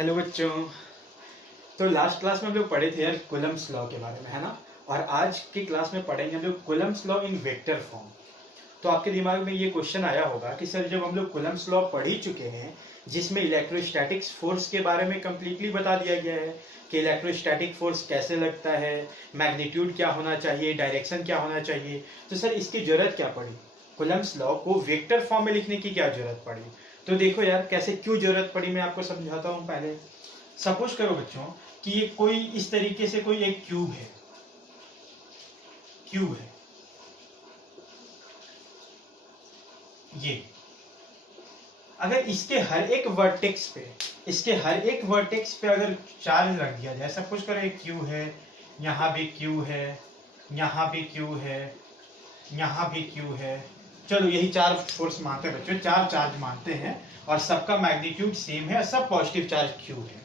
Hello बच्चों। तो last class में हम लोग पढ़े थे यार कूलम्ब्स लॉ के बारे में, है ना। और आज की क्लास में पढ़ेंगे हम लोग Coulomb's law in vector form. तो आपके दिमाग में ये क्वेश्चन आया होगा कि सर जब हम लोग कूलम्ब्स लॉ पढ़ ही चुके हैं जिसमें इलेक्ट्रोस्टैटिक्स फोर्स के बारे में कंप्लीटली बता दिया गया है कि इलेक्ट्रोस्टैटिक फोर्स कैसे लगता है, मैग्नीट्यूड क्या होना चाहिए, डायरेक्शन क्या होना चाहिए, तो सर इसकी जरूरत क्या पड़ी, कूलम्ब्स लॉ को वेक्टर फॉर्म में लिखने की क्या जरूरत पड़ी। तो देखो यार कैसे क्यों जरूरत पड़ी, मैं आपको समझाता हूँ। पहले सपोज करो बच्चों कि ये कोई इस तरीके से कोई एक क्यूब है, ये अगर इसके हर एक वर्टेक्स पे अगर चार्ज रख दिया जाए, सपोज करो एक क्यू है, यहाँ भी क्यू है, यहाँ भी क्यू है, यहाँ भी क्यू है, चलो यही चार फोर्स मानते हैं बच्चों, चार चार्ज मानते हैं और सबका मैग्नीट्यूड सेम है, सब पॉजिटिव चार्ज क्यू है।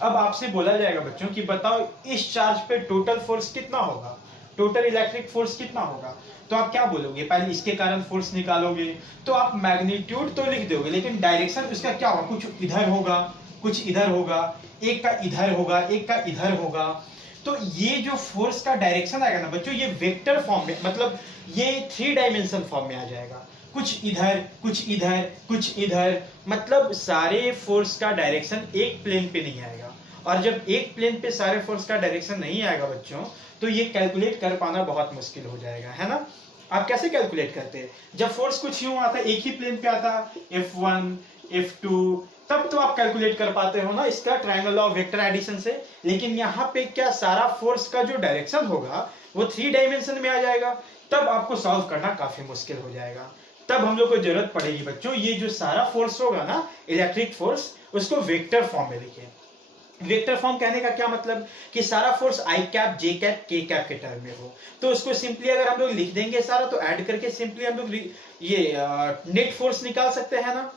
अब आपसे बोला जाएगा बच्चों कि बताओ इस चार्ज पे टोटल फोर्स कितना होगा, टोटल इलेक्ट्रिक फोर्स कितना होगा। तो आप क्या बोलोगे, पहले इसके कारण फोर्स निकालोगे, तो आप मैग्नीट्यूड तो लिख दोगे लेकिन डायरेक्शन उसका क्या होगा, कुछ इधर होगा, कुछ इधर होगा, एक का इधर होगा, एक का इधर होगा। तो ये जो फोर्स का डायरेक्शन आएगा ना बच्चों, ये वेक्टर फॉर्म में, मतलब ये 3 डायमेंशन फॉर्म में आ जाएगा, कुछ इधर कुछ इधर कुछ इधर, मतलब सारे फोर्स का डायरेक्शन एक प्लेन पे नहीं आएगा। और जब एक प्लेन पे सारे फोर्स का डायरेक्शन नहीं आएगा बच्चों, तो ये कैलकुलेट कर पाना बहुत मुश्किल हो जाएगा, है ना। आप कैसे कैलकुलेट करते हैं, जब फोर्स कुछ यूं आता, एक ही प्लेन पे आता, F1 F2, तब तो आप कैलकुलेट कर पाते हो ना इसका triangle law of vector addition से। लेकिन यहाँ पे क्या सारा फोर्स का जो डायरेक्शन होगा वो 3 डायमेंशन में आ जाएगा, तब आपको सॉल्व करना काफी मुश्किल हो जाएगा। तब हम लोग को जरूरत पड़ेगी बच्चों ये जो सारा फोर्स होगा ना, इलेक्ट्रिक फोर्स, उसको वेक्टर फॉर्म में लिखें। वेक्टर फॉर्म कहने का क्या मतलब कि सारा फोर्स आई cap J cap K cap के टर्म में हो। तो उसको सिंपली अगर हम लोग लिख देंगे सारा, तो ऐड करके सिंपली हम लोग ये नेट फोर्स निकाल सकते हैं ना।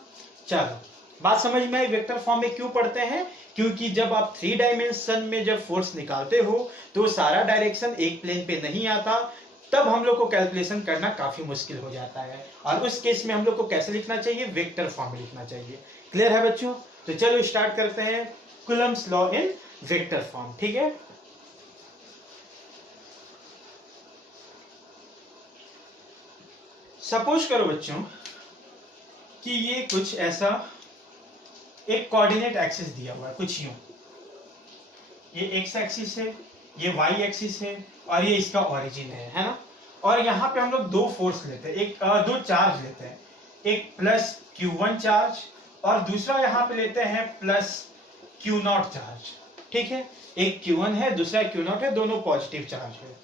चलो बात समझ में आई, वेक्टर फॉर्म में क्यों पढ़ते हैं, क्योंकि जब आप 3 डायमेंशन में जब फोर्स निकालते हो तो सारा डायरेक्शन एक प्लेन पे नहीं आता, तब हम लोग को कैलकुलेशन करना काफी मुश्किल हो जाता है। और उस केस में हम लोग को कैसे लिखना चाहिए, वेक्टर फॉर्म में लिखना चाहिए। क्लियर है बच्चों। तो चलो स्टार्ट करते हैं Coulomb's law in vector form, ठीक है। सपोज करो बच्चों कि ये कुछ ऐसा एक कोऑर्डिनेट एक्सिस दिया हुआ है, कुछ यूं, ये एक्स एक्सिस है, ये वाई एक्सिस है और ये इसका ओरिजिन है ना। और यहाँ पे हम लोग दो फोर्स लेते हैं, दो चार्ज लेते हैं, एक प्लस Q1 चार्ज और दूसरा यहाँ पे लेते हैं प्लस Q0 चार्ज, ठीक है। एक Q1 है, दूसरा Q0 है, दोनों पॉजिटिव चार्ज है।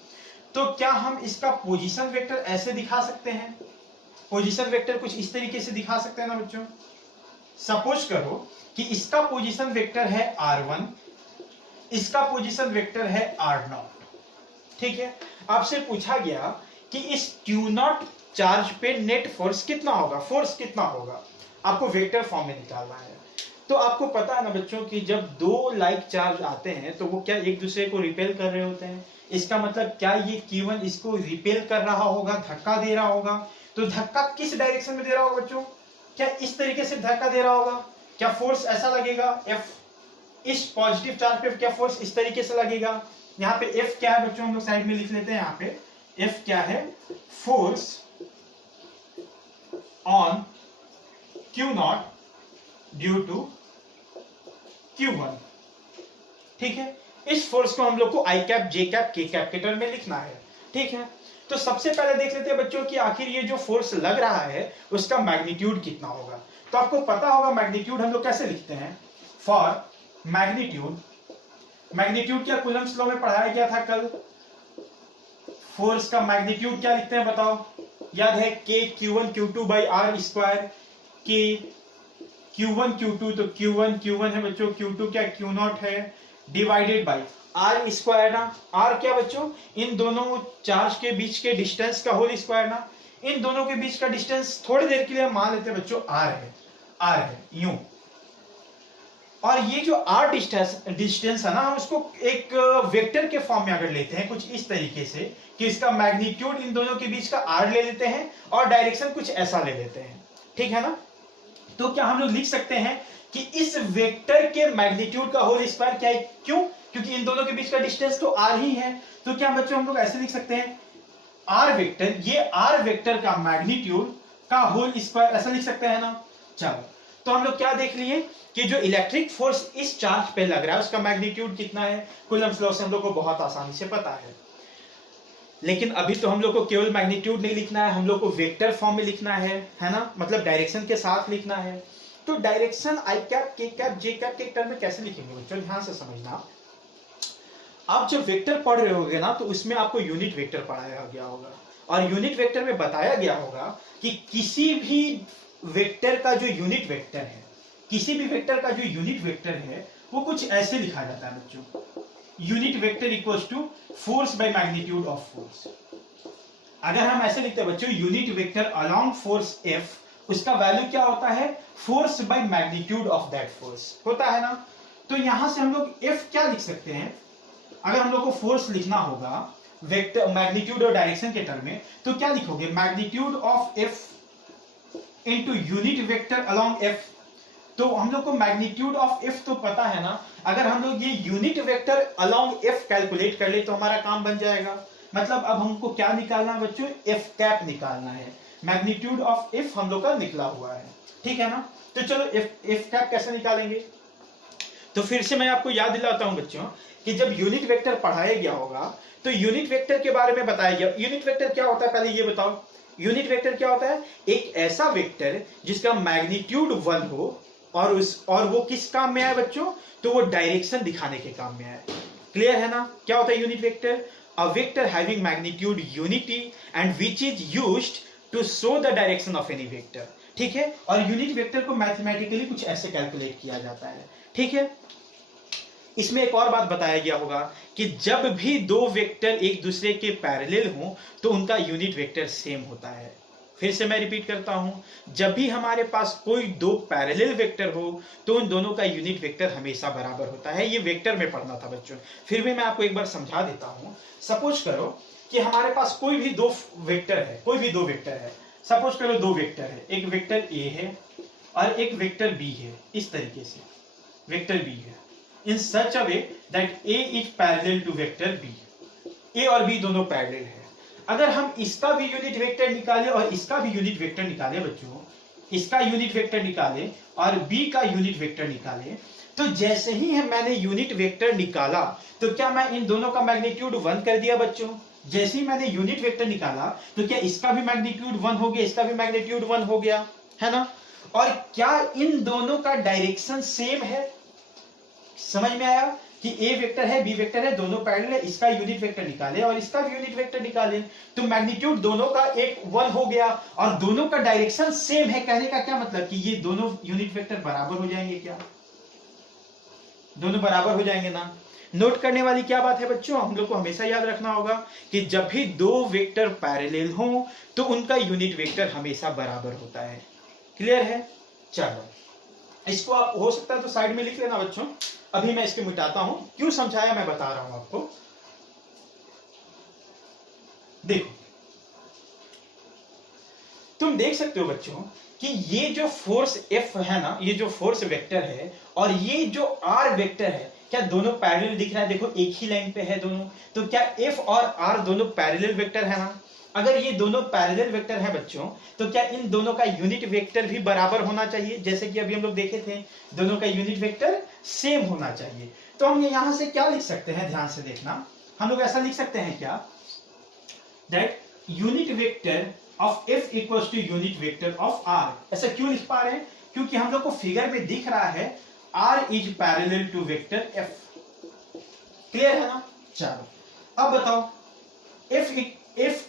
तो क्या हम इसका पोजीशन वेक्टर ऐसे दिखा सकते हैं, पोजीशन वेक्टर कुछ इस तरीके से दिखा सकते हैं ना बच्चों। सपोज करो कि इसका पोजीशन वेक्टर है R1, इसका पोजीशन वेक्टर है R0, ठीक है। आपसे पूछा गया कि इस Q0 चार्ज पे नेट फोर्स कितना होगा, फोर्स कितना होगा, आपको वेक्टर फॉर्म में निकालना है। तो आपको पता है ना बच्चों कि जब दो लाइक चार्ज आते हैं तो वो क्या एक दूसरे को रिपेल कर रहे होते हैं। इसका मतलब क्या ये Q1 इसको रिपेल कर रहा होगा, धक्का दे रहा होगा। तो धक्का किस डायरेक्शन में दे रहा होगा बच्चों, क्या इस तरीके से धक्का दे रहा होगा, क्या फोर्स ऐसा लगेगा F, इस पॉजिटिव चार्ज पे क्या फोर्स इस तरीके से लगेगा। यहाँ पे F क्या है बच्चों, हम लोग साइड में लिख लेते हैं, यहाँ पे F क्या है, force on Q0 due to Q1, ठीक है। इस फोर्स को हम लोग को आई cap J cap K cap के टर्म में लिखना है, ठीक है। तो सबसे पहले देख लेते हैं बच्चों कि आखिर ये जो फोर्स लग रहा है उसका मैग्नीट्यूड कितना होगा। तो आपको पता होगा मैग्नीट्यूड हम लोग कैसे लिखते हैं, फॉर मैग्नीट्यूड, मैग्नीट्यूड क्या कूलम्ब्स लॉ में पढ़ाया गया था कल, फोर्स का मैग्नीट्यूड क्या लिखते हैं बताओ, याद है K Q1 Q2 by R square, K Q1 Q2, तो Q1 है बच्चों, Q2 क्या Q0 है, डिवाइडेड बाई R स्क्वायर ना। R क्या बच्चों, इन दोनों चार्ज के बीच के डिस्टेंस का होल स्क्वायर ना। इन दोनों के बीच का डिस्टेंस थोड़ी देर के लिए हम मान लेते हैं बच्चों R है यूं। और ये जो R डिस्टेंस है ना, हम उसको एक वेक्टर के फॉर्म में अगर लेते हैं कुछ इस तरीके से कि इसका मैग्नीट्यूड इन दोनों के बीच का R ले लेते हैं और डायरेक्शन कुछ ऐसा ले लेते हैं, ठीक है ना। तो क्या हम लोग लिख सकते हैं कि इस वेक्टर के मैग्नीट्यूड का होल स्क्वायर क्या है, क्यों, क्योंकि इन दोनों के बीच का डिस्टेंस तो r ही है। तो क्या बच्चों हम लोग ऐसे लिख सकते हैं r वेक्टर, ये r वेक्टर का मैग्नीट्यूड का होल स्क्वायर, ऐसा लिख सकते हैं ना। चलो तो हम लोग क्या देख लिए कि जो इलेक्ट्रिक फोर्स इस चार्ज पे लग रहा है उसका मैग्नीट्यूड कितना है, कूलम्ब्स लॉ से हम लोग को बहुत आसानी से पता है। लेकिन अभी तो हम लोग को केवल मैग्नीट्यूड नहीं लिखना है, हम लोग को वेक्टर फॉर्म में लिखना है ना, मतलब डायरेक्शन के साथ लिखना है। तो direction I cap, K cap, J cap के टर्म में कैसे लिखेंगे बच्चों, ध्यान से समझना। आप जब वेक्टर पढ़ रहे होगे ना तो उसमें आपको यूनिट वेक्टर पढ़ाया गया होगा, और यूनिट वेक्टर में बताया गया होगा कि किसी भी वेक्टर का जो यूनिट वेक्टर है, किसी भी वेक्टर का जो यूनिट वेक्टर है वो कुछ ऐसे लिखा जाता है बच्चों, unit vector equals to force by magnitude of force. अगर हम ऐसे लिखते हैं बच्चों unit vector along force F, उसका वैल्यू क्या होता है, force by magnitude of that force होता है ना। तो यहां से हम लोग एफ क्या लिख सकते हैं, अगर हम लोग को फोर्स लिखना होगा वेक्टर मैग्नीट्यूड और डायरेक्शन के टर्म में, तो क्या लिखोगे, magnitude of F into unit vector along F. तो हम लोग को मैग्नीट्यूड ऑफ एफ तो पता है ना, अगर हम लोग ये unit vector along F calculate कर ले तो हमारा काम बन जाएगा। मतलब अब हमको क्या निकालना है बच्चों, एफ कैप निकालना है। मैग्नीट्यूड ऑफ एफ हम लोग का निकला हुआ है, ठीक है ना। तो चलो एफ कैप कैसे निकालेंगे, तो फिर से मैं आपको याद दिलाता हूं बच्चों कि जब यूनिट वेक्टर पढ़ाया गया होगा तो यूनिट वेक्टर के बारे में बताया गया। यूनिट वेक्टर क्या होता है पहले ये बताओ, यूनिट वेक्टर क्या होता है, एक ऐसा वेक्टर जिसका मैग्नीट्यूड 1 हो और वो किस काम में आए बच्चों, तो वो डायरेक्शन दिखाने के काम में आए। क्लियर है ना, क्या होता है unit vector, a vector having magnitude unity and which is used to show the direction of any vector, ठीक है। और यूनिट वेक्टर को मैथमेटिकली कुछ ऐसे कैलकुलेट किया जाता है, ठीक है। इसमें एक और बात बताया गया होगा कि जब भी दो वेक्टर एक दूसरे के पैरेलल हों तो उनका यूनिट वेक्टर सेम होता है। फिर से मैं रिपीट करता हूं, जब भी हमारे पास कोई दो पैरेलल वेक्टर हो तो उन दोनों का यूनिट वेक्टर हमेशा बराबर होता है। ये वेक्टर में पढ़ना था बच्चों, फिर भी मैं आपको एक बार समझा देता हूं। सपोज करो कि हमारे पास कोई भी दो वेक्टर है, कोई भी दो वेक्टर है, सपोज करो दो वेक्टर है, एक वेक्टर ए है और एक वेक्टर बी है। इस तरीके से वेक्टर बी है in such a way that A is parallel to vector B. A और B दोनों पैरेलल है। अगर हम इसका भी यूनिट वेक्टर निकाले और इसका भी यूनिट वेक्टर निकाले बच्चों, इसका यूनिट वेक्टर निकाले और B का यूनिट वेक्टर निकाले, तो जैसे ही मैंने यूनिट वेक्टर निकाला तो क्या मैं इन दोनों का मैग्नीट्यूड 1 कर दिया बच्चों। जैसे ही मैंने यूनिट वेक्टर निकाला तो क्या इसका भी मैग्नीट्यूड 1 हो गया, इसका भी मैग्नीट्यूड 1 हो गया, है ना। और क्या इन दोनों का डायरेक्शन सेम है, समझ में आया कि ए वेक्टर है बी वेक्टर है, दोनों पैरेलल है, इसका यूनिट वेक्टर निकाले और इसका भी यूनिट वेक्टर निकाले तो मैग्नीट्यूड दोनों का एक 1 हो गया और दोनों का डायरेक्शन सेम है। कहने का क्या मतलब कि ये दोनों यूनिट वेक्टर बराबर हो जाएंगे, क्या दोनों बराबर हो जाएंगे ना। नोट करने वाली क्या बात है बच्चों, हम लोग को हमेशा याद रखना होगा कि जब भी दो वेक्टर पैरेलल हो तो उनका यूनिट वेक्टर हमेशा बराबर होता है। क्लियर है, चलो इसको आप हो सकता है तो साइड में लिख लेना बच्चों, अभी मैं इसको मिटाता हूं, क्यों समझाया मैं बता रहा हूं आपको। देखो तुम देख सकते हो बच्चों कि ये जो फोर्स F है ना, ये जो फोर्स वेक्टर है और ये जो R वेक्टर है, क्या दोनों पैरेलल दिख रहा है, देखो एक ही लाइन पे है दोनों, तो क्या F और R दोनों पैरेलल वेक्टर है ना। अगर ये दोनों पैरेलल वेक्टर है बच्चों तो क्या इन दोनों का यूनिट वेक्टर भी बराबर होना चाहिए, जैसे कि अभी हम लोग देखे थे दोनों का यूनिट वेक्टर सेम होना चाहिए। तो हम यहां से क्या लिख सकते हैं, ध्यान से देखना, हम लोग ऐसा लिख सकते हैं क्या, that unit vector of F equals to unit vector of R। ऐसा क्यों लिख पा रहे हैं, क्योंकि हम लोग को फिगर में दिख रहा है R is parallel to vector F। Clear है ना। चलो अब बताओ F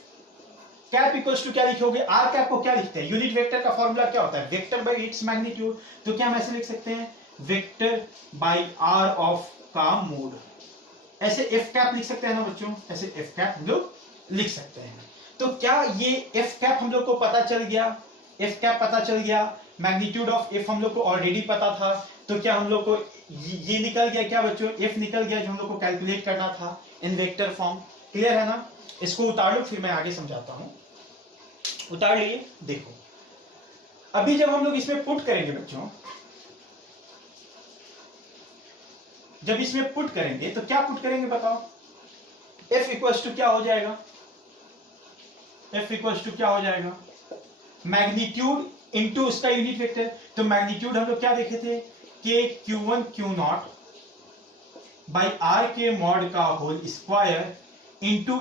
कैप इक्वल्स टू क्या लिखोगे, आर कैप को क्या लिखते हैं, यूनिट वेक्टर का फॉर्मूला क्या होता है, वेक्टर बाय इट्स मैग्नीट्यूड। तो क्या हम ऐसे लिख सकते हैं, वेक्टर बाय आर ऑफ का मोड। ऐसे एफ कैप लिख सकते हैं ना बच्चों, ऐसे एफ कैप हम लोग लिख सकते हैं। तो क्या ये एफ कैप हम लोग को पता चल गया, एफ कैप पता चल गया, मैग्नीट्यूड ऑफ एफ हम लोग को ऑलरेडी पता था, तो क्या हम लोग को ये निकल गया क्या बच्चों, एफ निकल गया जो हम लोग को कैलकुलेट करना था इन वेक्टर फॉर्म। क्लियर है ना। इसको उतार लो फिर मैं आगे समझाता हूं, उतार लिए। देखो अभी जब हम लोग इसमें पुट करेंगे बच्चों, जब इसमें पुट करेंगे तो क्या पुट करेंगे बताओ? F इक्वल्स टू क्या हो जाएगा? F इक्वल्स टू क्या हो जाएगा? मैग्नीट्यूड इंटू उसका यूनिट वेक्टर। तो मैग्नीट्यूड हम लोग क्या देखे थे कि Q1 Q0 बाई R के मॉड का whole square into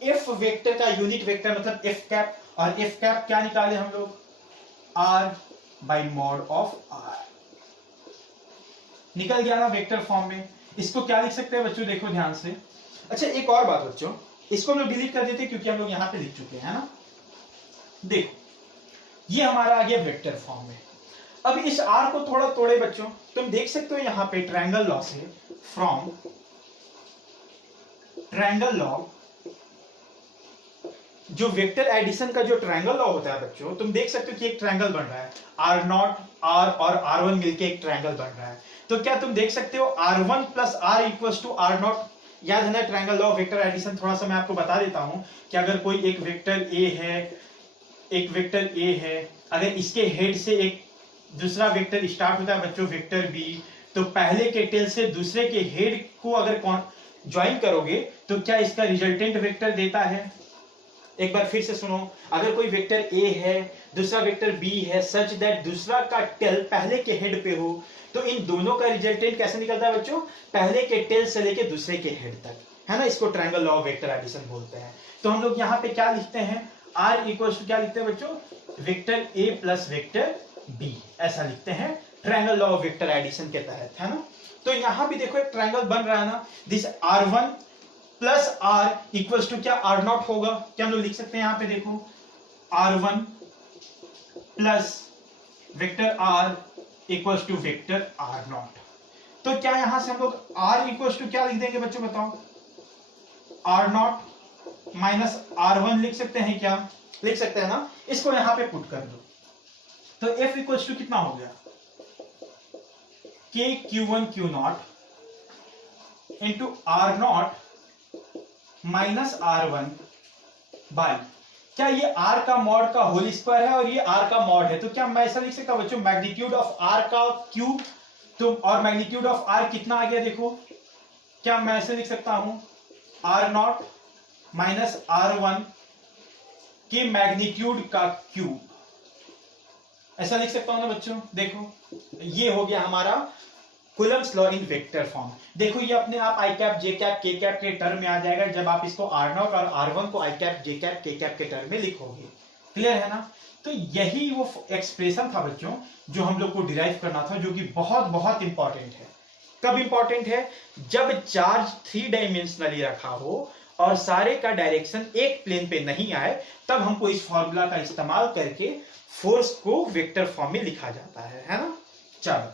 F vector का यूनिट वेक्टर मतलब F कैप, और F कैप क्या निकाले हम लोग? R by mod of R। निकल गया ना वेक्टर फॉर्म में। इसको क्या लिख सकते हैं बच्चों? देखो ध्यान से। अच्छा एक और बात बच्चों, इसको हम लोग डिलीट कर देते क्योंकि हम लोग यहां पे लिख चुके हैं ना। देखो ये हमारा आ गया वेक्टर फॉर्म में। अब इस R को थोड़ा तोड़े बच्चों, तुम देख सकते हो यहां पे ट्रायंगल लॉ से, फ्रॉम ट्रायंगल लॉ, जो वेक्टर एडिशन का जो ट्रायंगल लॉ होता है बच्चों, तुम देख सकते हो कि एक ट्रायंगल बन रहा है, R0 R और R1 मिलके एक ट्रायंगल बन रहा है। तो क्या तुम देख सकते हो R1 plus R equals to R0? याद है ना triangle law of vector addition? थोड़ा सा मैं आपको बता देता हूं कि अगर कोई एक वेक्टर A है, एक वेक्टर A है, अगर इसके हेड से एक दूसरा वेक्टर स्टार्ट होता है बच्चों, वेक्टर B, तो पहले के टेल से दूसरे के हेड को अगर ज्वाइन करोगे तो क्या इसका रिजल्टेंट वेक्टर देता है? एक बार फिर से सुनो, अगर कोई वेक्टर A है, दूसरा वेक्टर B है, सच दैट दूसरा का टेल पहले के हेड पे हो, तो इन दोनों का रिजल्टेंट कैसे निकलता है बच्चों? पहले के टेल से लेके दूसरे के हेड तक, है ना। इसको triangle law of vector addition बोलते हैं। तो हम लोग यहाँ पे क्या लिखते हैं? R इक्वल्स टू क्या लिखते हैं बच्चों? Vector A plus vector B, ऐसा लिखते हैं triangle law of vector addition के तहत, है ना। तो यहां भी देखो एक ट्रायंगल बन रहा है ना, this R1 plus R equals to क्या? R0 होगा। क्या हम लोग लिख सकते हैं यहां पे? देखो R1 plus vector R equals to vector R0। तो क्या यहां से हम लोग R इक्वल्स टू क्या लिख देंगे बच्चों बताओ? R0 माइनस R1 लिख सकते हैं क्या? लिख सकते हैं ना। इसको यहां पे पुट कर दो तो F इक्वल्स टू कितना हो गया? K Q1 Q0 into R0 minus R1 by, क्या ये R का मॉड का होल स्क्वायर है और ये R का मॉड है, तो क्या मैं ऐसा लिख सकता हूं बच्चों मैग्नीट्यूड ऑफ R का क्यूब? तो और मैग्नीट्यूड ऑफ R कितना आ गया देखो, क्या मैं ऐसे लिख सकता हूं R0 माइनस R1 के मैग्नीट्यूड का क्यूब, ऐसा लिख सकता हूं ना बच्चों। देखो ये हो गया हमारा Coulomb's law in vector form. देखो ये अपने आप आई cap J cap K cap के टर्म में आ जाएगा जब आप इसको R0 और R1 को आई cap J cap K cap के टर्म में लिखोगे। क्लियर है ना। तो यही वो एक्सप्रेशन था बच्चों जो हम लोग को डिराइव करना था, जो कि बहुत बहुत इंपॉर्टेंट है। कब इंपॉर्टेंट है? जब चार्ज 3 डायमेंशनली रखा हो और सारे का डायरेक्शन एक प्लेन पे नहीं आए, तब हमको इस फॉर्मूला का इस्तेमाल करके फोर्स को वेक्टर फॉर्म में लिखा जाता है ना। चलो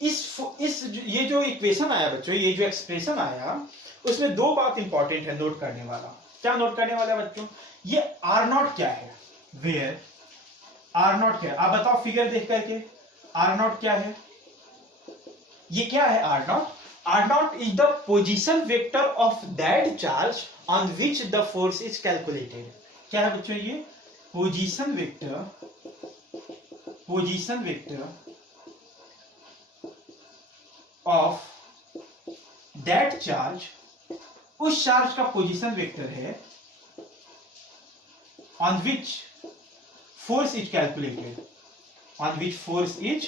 इस ये जो इक्वेशन आया बच्चों, ये जो एक्सप्रेशन आया, उसमें दो बात इंपॉर्टेंट है नोट करने वाला। क्या नोट करने वाला बच्चों? ये R0 क्या है? वेयर R0 क्या है? आप बताओ फिगर देख करके R0 क्या है? ये क्या है R0? R0 is the position vector of that charge on which the force is calculated। क्या है बच्चों? ये position vector of that charge, उस चार्ज का पोजीशन वेक्टर है on which force is calculated, on which force is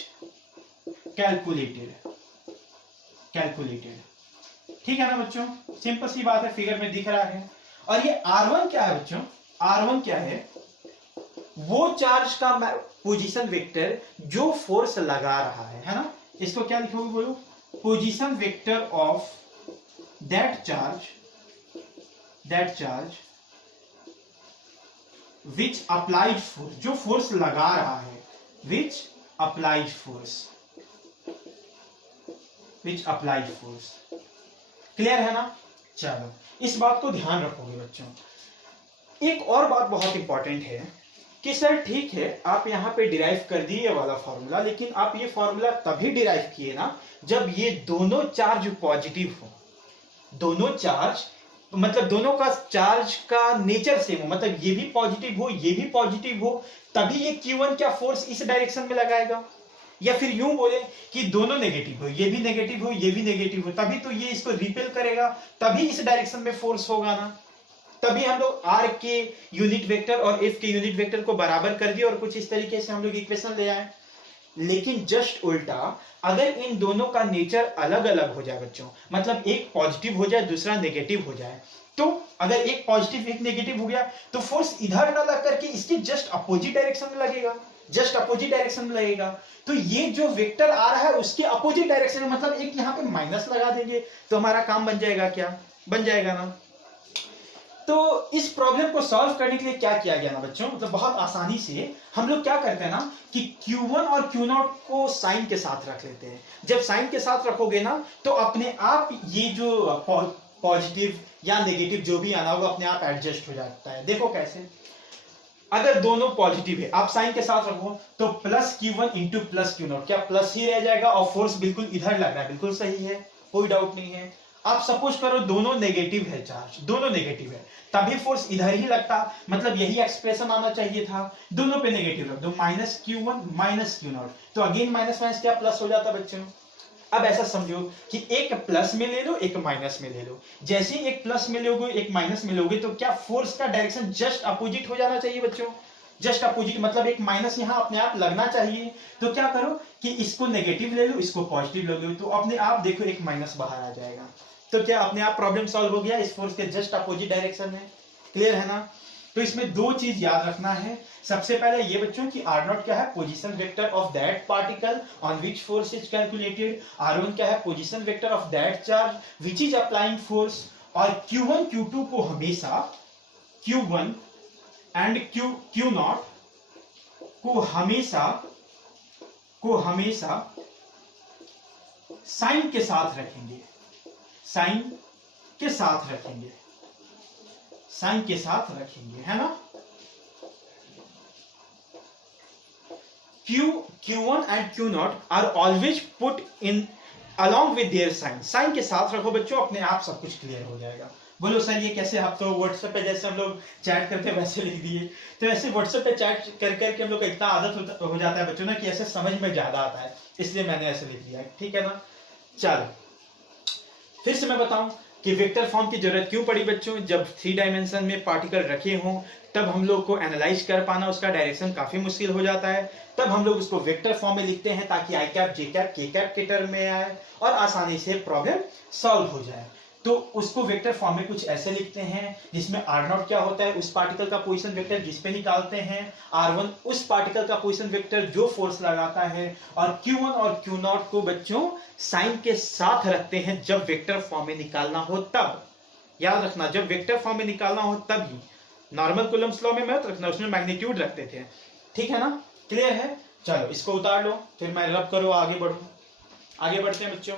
calculated. ठीक है ना बच्चों, सिंपल सी बात है, फिगर में दिख रहा है। और ये R1 क्या है बच्चों? R1 क्या है? वो चार्ज का पोजीशन वेक्टर जो फोर्स लगा रहा है ना। इसको क्या लिखोगे बोलो? Position vector of that charge which applied force, जो फोर्स लगा रहा है, विच अप्लाइड फोर्स। क्लियर है ना। चलो इस बात को ध्यान रखोगे बच्चों। एक और बात बहुत इंपॉर्टेंट है कि सर ठीक है आप यहां पे डिराइव कर दिए ये वाला फॉर्मूला, लेकिन आप ये फॉर्मूला तभी डिराइव किए ना जब ये दोनों चार्ज पॉजिटिव हो। दोनों चार्ज मतलब दोनों का चार्ज का नेचर सेम हो, मतलब ये भी पॉजिटिव हो ये भी पॉजिटिव हो, तभी ये Q1 क्या फोर्स इस डायरेक्शन में लगाएगा। या फिर यूं बोले कि दोनों नेगेटिव हो, ये भी नेगेटिव हो, ये भी नेगेटिव हो, तभी तो ये इसको रिपेल करेगा, तभी इस डायरेक्शन में फोर्स होगा ना। तभी हम लोग आर के यूनिट वेक्टर और एफ के यूनिट वेक्टर को बराबर कर दिए और कुछ इस तरीके से हम लोग इक्वेशन ले आए। लेकिन जस्ट उल्टा, अगर इन दोनों का नेचर अलग अलग हो जाए बच्चों, मतलब एक पॉजिटिव हो जाए दूसरा नेगेटिव हो जाए, तो अगर एक पॉजिटिव एक नेगेटिव हो गया तो फोर्स इधर ना लग करके इसके जस्ट अपोजिट डायरेक्शन में लगेगा, जस्ट अपोजिट डायरेक्शन में लगेगा। तो ये जो वेक्टर आ रहा है उसके अपोजिट डायरेक्शन में, मतलब एक यहाँ पे माइनस लगा देंगे तो हमारा काम बन जाएगा, क्या बन जाएगा ना। तो इस प्रॉब्लम को सॉल्व करने के लिए क्या किया गया ना बच्चों, मतलब बहुत आसानी से हम लोग क्या करते हैं ना कि Q1 और Q0 को साइन के साथ रख लेते हैं। जब साइन के साथ रखोगे ना तो अपने आप ये जो पॉजिटिव या नेगेटिव जो भी आना होगा अपने आप एडजस्ट हो जाता है। देखो कैसे, अगर दोनों पॉजिटिव है आप साइन के साथ रखो तो plus Q1 into plus Q0, क्या प्लस ही रह जाएगा और फोर्स बिल्कुल इधर लग रहा है, बिल्कुल सही है, कोई डाउट नहीं है। आप सपोज करो दोनों नेगेटिव है, चार्ज दोनों नेगेटिव है, तभी फोर्स इधर ही लगता, मतलब यही एक्सप्रेशन आना चाहिए था। दोनों पे नेगेटिव रख दो, माइनस Q1 माइनस Q0, तो अगेन माइनस माइनस क्या प्लस हो जाता बच्चों। अब ऐसा समझो कि एक प्लस में ले लो एक माइनस में ले लो, जैसे ही एक प्लस में लोगे एक माइनस में लोगे तो क्या फोर्स का डायरेक्शन जस्ट अपोजिट हो जाना चाहिए बच्चों, जस्ट अपोजिट, मतलब एक माइनस यहाँ अपने आप लगना चाहिए। तो क्या करो कि इसको नेगेटिव ले लो इसको पॉजिटिव ले लो, तो अपने आप देखो एक माइनस बाहर आ जाएगा, तो क्या अपने आप प्रॉब्लम सॉल्व हो गया इस फोर्स के जस्ट अपोजिट डायरेक्शन में। क्लियर है ना। तो इसमें दो चीज याद रखना है। सबसे पहले ये बच्चों की आर नॉट क्या है, position vector of that particle on which force is calculated. R1 क्या है, position vector of that charge which is applying force. और Q1 Q2 को हमेशा Q1 एंड Q0 को हमेशा साइन के साथ रखेंगे, साइन के साथ रखेंगे, साइन के साथ रखेंगे, है ना। Q1 and Q0 are always put in along with their sign। Sign के साथ रखो बच्चों, अपने आप सब कुछ क्लियर हो जाएगा। बोलो सर ये कैसे, आप तो व्हाट्सएप पे जैसे हम लोग चैट करते हैं वैसे लिख दिए। तो ऐसे व्हाट्सएप पे चैट कर करके हम लोग का इतना आदत हो जाता है बच्चों ना कि ऐसे समझ में ज्यादा आता है, इसलिए मैंने ऐसे लिख दिया, ठीक है ना। चलो फिर से मैं बताऊं कि वेक्टर फॉर्म की जरूरत क्यों पड़ी बच्चों। जब 3 डायमेंशन में पार्टिकल रखे हों तब हम लोग को एनालाइज कर पाना उसका डायरेक्शन काफी मुश्किल हो जाता है, तब हम लोग उसको वेक्टर फॉर्म में लिखते हैं ताकि आई cap J cap K cap के टर्म में आए और आसानी से प्रॉब्लम सॉल्व हो जाए। तो उसको वेक्टर फॉर्म में कुछ ऐसे लिखते हैं जिसमें R0 क्या होता है, उस पार्टिकल का पोजीशन वेक्टर जिस पे निकालते हैं, R1 उस पार्टिकल का पोजीशन वेक्टर जो फोर्स लगाता है, और Q1 और Q0 को बच्चों साइन के साथ रखते हैं जब वेक्टर फॉर्म में निकालना हो तब। याद रखना जब वेक्टर फॉर्म में निकालना हो तब ही, नॉर्मल कूलम्स लॉ में मत रखना, उसमें मैग्नीट्यूड रखते थे, ठीक है ना। क्लियर है। चलो इसको उतार लो, फिर मैं रब करो आगे बढ़ो। आगे बढ़ते हैं बच्चों।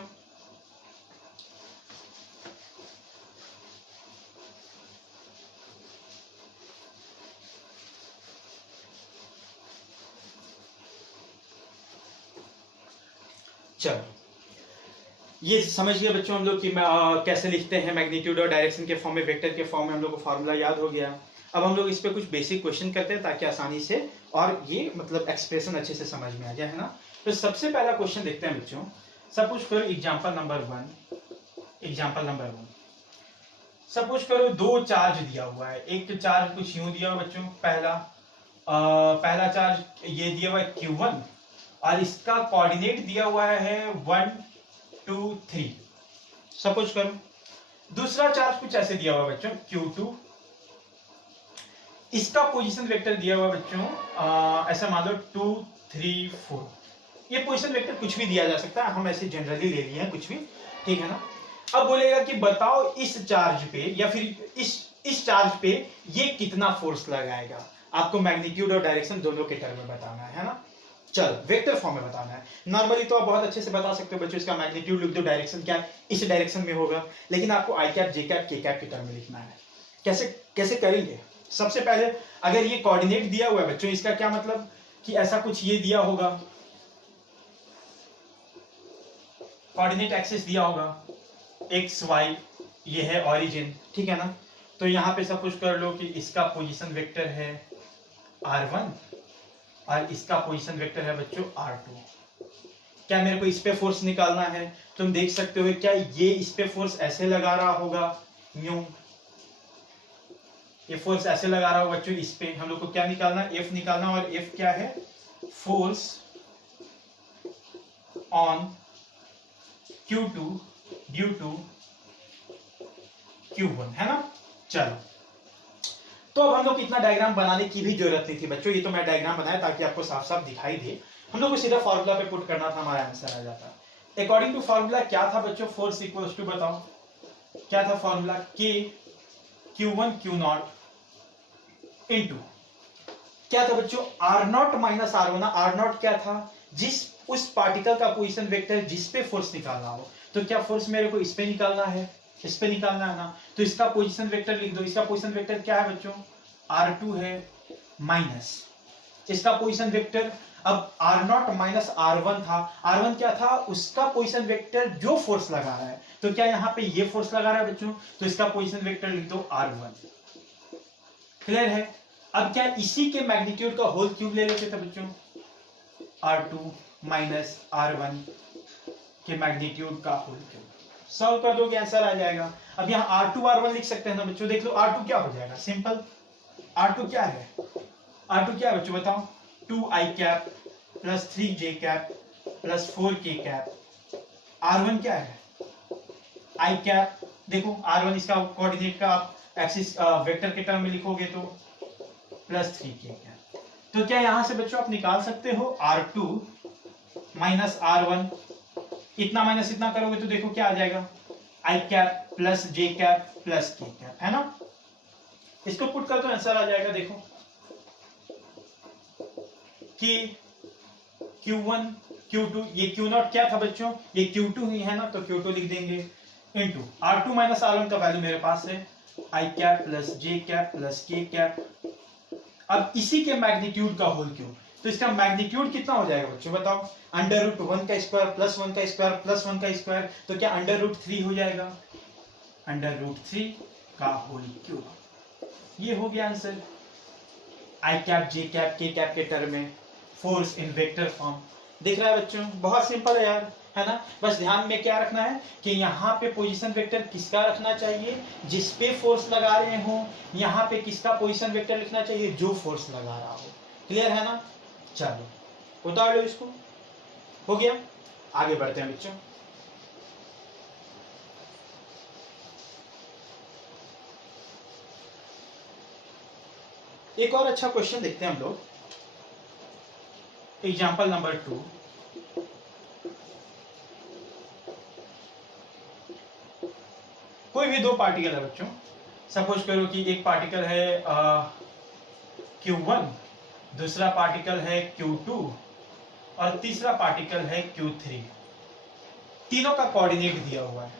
चलो ये समझ गए बच्चों हम लोग कि कैसे लिखते हैं मैग्नीट्यूड और डायरेक्शन के फॉर्म में, वेक्टर के फॉर्म में हम लोग को फार्मूला याद हो गया। अब हम लोग इस पे कुछ बेसिक क्वेश्चन करते हैं ताकि आसानी से और ये मतलब एक्सप्रेशन अच्छे से समझ में आ जाए, है ना। तो सबसे पहला क्वेश्चन देखते हैं बच्चों। सपोज करो एग्जांपल नंबर 1, सपोज करो 2 चार्ज दिया हुआ है। एक चार्ज कुछ यूं दिया हुआ बच्चों, पहला चार्ज ये दिया हुआ है Q1 और इसका कोऑर्डिनेट दिया हुआ है 1 2 3। सपोज करो दूसरा चार्ज कुछ ऐसे दिया हुआ बच्चों Q2, इसका पोजीशन वेक्टर दिया हुआ बच्चों ऐसा मान लो 2 3 4। ये पोजीशन वेक्टर कुछ भी दिया जा सकता है, हम ऐसे जनरली ले लिए हैं कुछ भी, ठीक है ना। अब बोलेगा कि बताओ इस चार्ज पे या फिर इस चार्ज पे ये कितना फोर्स लगाएगा। आपको मैग्नीट्यूड और डायरेक्शन दोनों के टर्म में बताना है ना। चलो वेक्टर फॉर्म में बताना है। नॉर्मली तो आप बहुत अच्छे से बता सकते हो बच्चों, इसका मैग्नीट्यूड लिख दो, डायरेक्शन क्या है इस डायरेक्शन में होगा, लेकिन आपको आई cap J cap K cap के टर्म में लिखना है। कैसे करेंगे। सबसे पहले अगर ये कोऑर्डिनेट दिया हुआ है बच्चों, इसका क्या मतलब कि ऐसा कुछ ये दिया होगा, कोऑर्डिनेट एक्सिस दिया होगा एक्स वाई, ये है ओरिजिन, ठीक है ना। तो यहाँ पे सपोज कर लो कि इसका पोजीशन वेक्टर है R1 और इसका पोजीशन वेक्टर है बच्चों R2। क्या मेरे को इस पे फोर्स निकालना है? तुम देख सकते हो क्या ये इस पे फोर्स ऐसे लगा रहा होगा, यूं ये फोर्स ऐसे लगा रहा होगा बच्चों। इस पे हम लोग को क्या निकालना है? एफ निकालना। और एफ क्या है? Force on Q2 due to Q1, है ना। चलो, तो अब हम लोग इतना डायग्राम बनाने की भी जरूरत नहीं थी बच्चों, ये तो मैं डायग्राम बनाया ताकि आपको साफ साफ दिखाई दे। हम लोग को सीधा फॉर्मूला पे पुट करना था, हमारा आंसर आ जाता। अकॉर्डिंग टू फॉर्मूला क्या था बच्चों? फोर्स इक्वल्स टू, बताओ क्या था formula? K Q1 Q0 into क्या था बच्चों? R0 minus R1। R0 क्या था? जिस उस पार्टिकल का पोजीशन वेक्टर जिस पे फोर्स निकालना हो। तो क्या फोर्स मेरे को इस पे निकालना है? इस पे निकालना है ना, तो इसका पोजीशन वेक्टर लिख दो। इसका पोजीशन वेक्टर क्या है बच्चों? R2 है माइनस इसका पोजीशन वेक्टर। अब R0 माइनस R1 था। R1 क्या था? उसका पोजीशन वेक्टर जो फोर्स लगा रहा है। तो क्या यहाँ पे ये फोर्स लगा रहा है बच्चों? तो इसका पोजीशन वेक्टर लिख दो R1। क्लियर है? अब क्या इसी के मैग्नीट्यूड का होल क्यूब ले लेते थे बच्चों? R2 माइनस R1 के मैग्नीट्यूड का होल क्यूब। सॉल्व कर दोगे, आंसर आ जाएगा। अब यहाँ R2 R1 लिख सकते हैं ना बच्चों। देख लो R2 क्या हो जाएगा, सिंपल। R2 क्या है? R2 क्या है बच्चों बताओ? 2i cap plus 3j cap plus 4k cap. R1 क्या है? i cap. देखो R1 इसका कोऑर्डिनेट का आप एक्सिस वेक्टर के टर्म में लिखोगे तो प्लस 3k कैप। तो क्या यहां से बच्चों आप निकाल सकते हो R2 माइनस R1। इतना माइनस इतना करोगे तो देखो क्या आ जाएगा? i cap plus j cap plus k cap, है ना। इसको पुट कर तो आंसर आ जाएगा। देखो कि Q1 Q2, ये Q0 क्या था बच्चों? ये Q2 ही है ना, तो Q2 लिख देंगे इनटू R2 माइनस R1 का वैल्यू मेरे पास है i cap plus j cap plus k cap. अब इसी के मैग्नीट्यूड का होल क्यूब। तो इसका मैग्नीट्यूड कितना हो जाएगा बच्चों बताओ? अंडर रूट 1 का स्क्वायर प्लस 1 का स्क्वायर प्लस 1 का स्क्वायर। तो क्या अंडर रूट 3 हो जाएगा? अंडर रूट 3 का होल क्यूब। ये हो गया आंसर। आई cap J cap K cap के टर्म में फोर्स इन वेक्टर फॉर्म। दिख रहा है बच्चों? बहुत सिंपल है यार, है ना। बस ध्यान में क्या रखना है कि यहाँ पे पोजीशन वेक्टर किसका रखना चाहिए? जिस पे फोर्स लगा रहे हो। यहाँ पे किसका पोजीशन वेक्टर लिखना चाहिए? जो फोर्स लगा रहा हो। क्लियर है ना? चलो उतार लो इसको। हो गया, आगे बढ़ते हैं बच्चों। एक और अच्छा क्वेश्चन देखते हैं हम लोग। Example number 2। कोई भी दो पार्टिकल है बच्चों। सपोज करो कि एक पार्टिकल है Q1, दूसरा पार्टिकल है Q2 और तीसरा पार्टिकल है Q3। तीनों का कोऑर्डिनेट दिया हुआ है।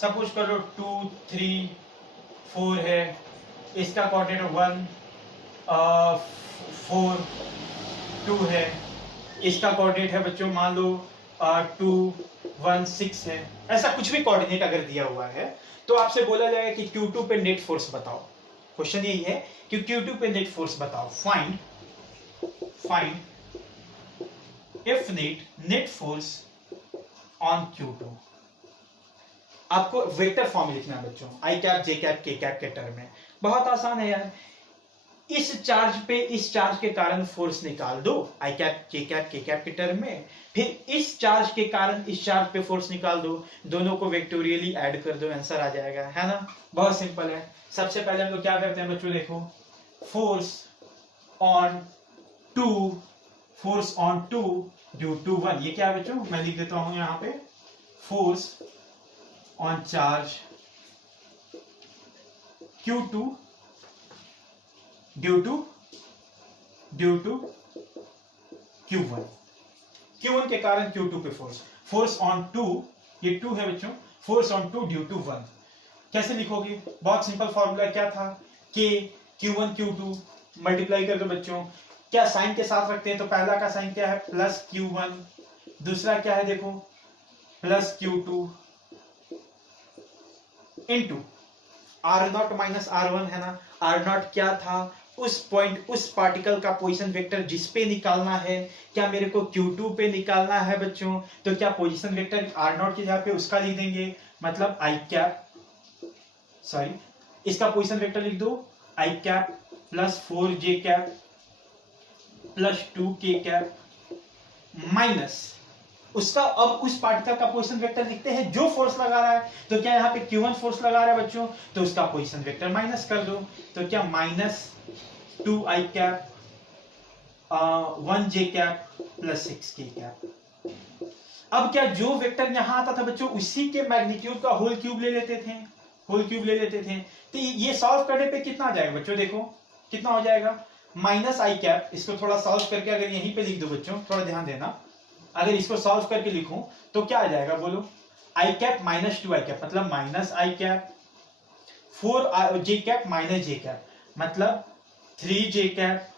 सपोज करो 2 3 4 है, इसका कोऑर्डिनेट 1 4 2 है, इसका कोऑर्डिनेट है बच्चों मान लो 2 1 6 है। ऐसा कुछ भी कोऑर्डिनेट अगर दिया हुआ है तो आपसे बोला जाएगा कि Q2 पे नेट फोर्स बताओ। क्वेश्चन यही है कि Q2 पे नेट फोर्स बताओ। Find if net force on Q2। आपको वेक्टर फॉर्म लिखना है बच्चों, आई cap J cap K cap के टर्म में। बहुत आसान है यार। इस चार्ज पे इस चार्ज के कारण फोर्स निकाल दो, आई cap J cap K cap के टर्म में। फिर इस चार्ज के कारण इस चार्ज पे फोर्स निकाल दो, दोनों को वेक्टोरियली ऐड कर दो, आंसर आ जाएगा, है ना। बहुत सिंपल है। सबसे पहले हम लोग क्या करते हैं बच्चों? देखो फोर्स ऑन 2 ड्यू टू 1। ये क्या है बच्चों? मैं लिख देता हूं यहाँ पे, force on charge Q2 due to Q1 के कारण Q2 पे फोर्स ऑन 2, ये 2 है बच्चों, फोर्स ऑन 2 ड्यू टू 1। कैसे लिखोगे? बहुत सिंपल फॉर्मूला क्या था? K Q1 Q2 मल्टीप्लाई कर दो बच्चों। क्या साइन के साथ रखते हैं? तो पहला का साइन क्या है? Plus Q1। दूसरा क्या है? देखो plus Q2 into R0 minus R1, है ना। R0 क्या था? उस पॉइंट, उस पार्टिकल का पोजीशन वेक्टर जिस पे निकालना है, क्या मेरे को Q2 पे निकालना है बच्चों, तो क्या पोजीशन वेक्टर R0 की जगह पे उसका लिख देंगे, मतलब I कैप, सॉरी इसका पोजीशन वेक्टर लिख दो I cap plus 4J cap plus 2K cap minus उसका, अब उस पार्टिकल का पोजीशन वेक्टर लिखते हैं जो फोर्स लगा रहा है, तो क्या यहाँ पे Q1 फोर्स लगा रहा है बच्चों, तो उसका पोजीशन वेक्टर माइनस कर दो, तो क्या minus 2I cap 1J cap plus 6K cap. अब क्या जो वेक्टर यहां आता था बच्चों उसी के मैग्नीट्यूड का होल क्यूब ले लेते थे, होल क्यूब ले लेते थे, तो ये सॉल्व करने पे कितना आ जाएगा बच्चों, देखो कितना हो जाएगा, माइनस आई कैप, इसको थोड़ा सॉल्व करके अगर यहीं पे लिख दो बच्चों, थोड़ा ध्यान देना, अगर इसको सॉल्व करके लिखूं तो क्या आ जाएगा बोलो, i cap minus 2I cap, मतलब minus i cap 4J cap minus J cap, मतलब 3J cap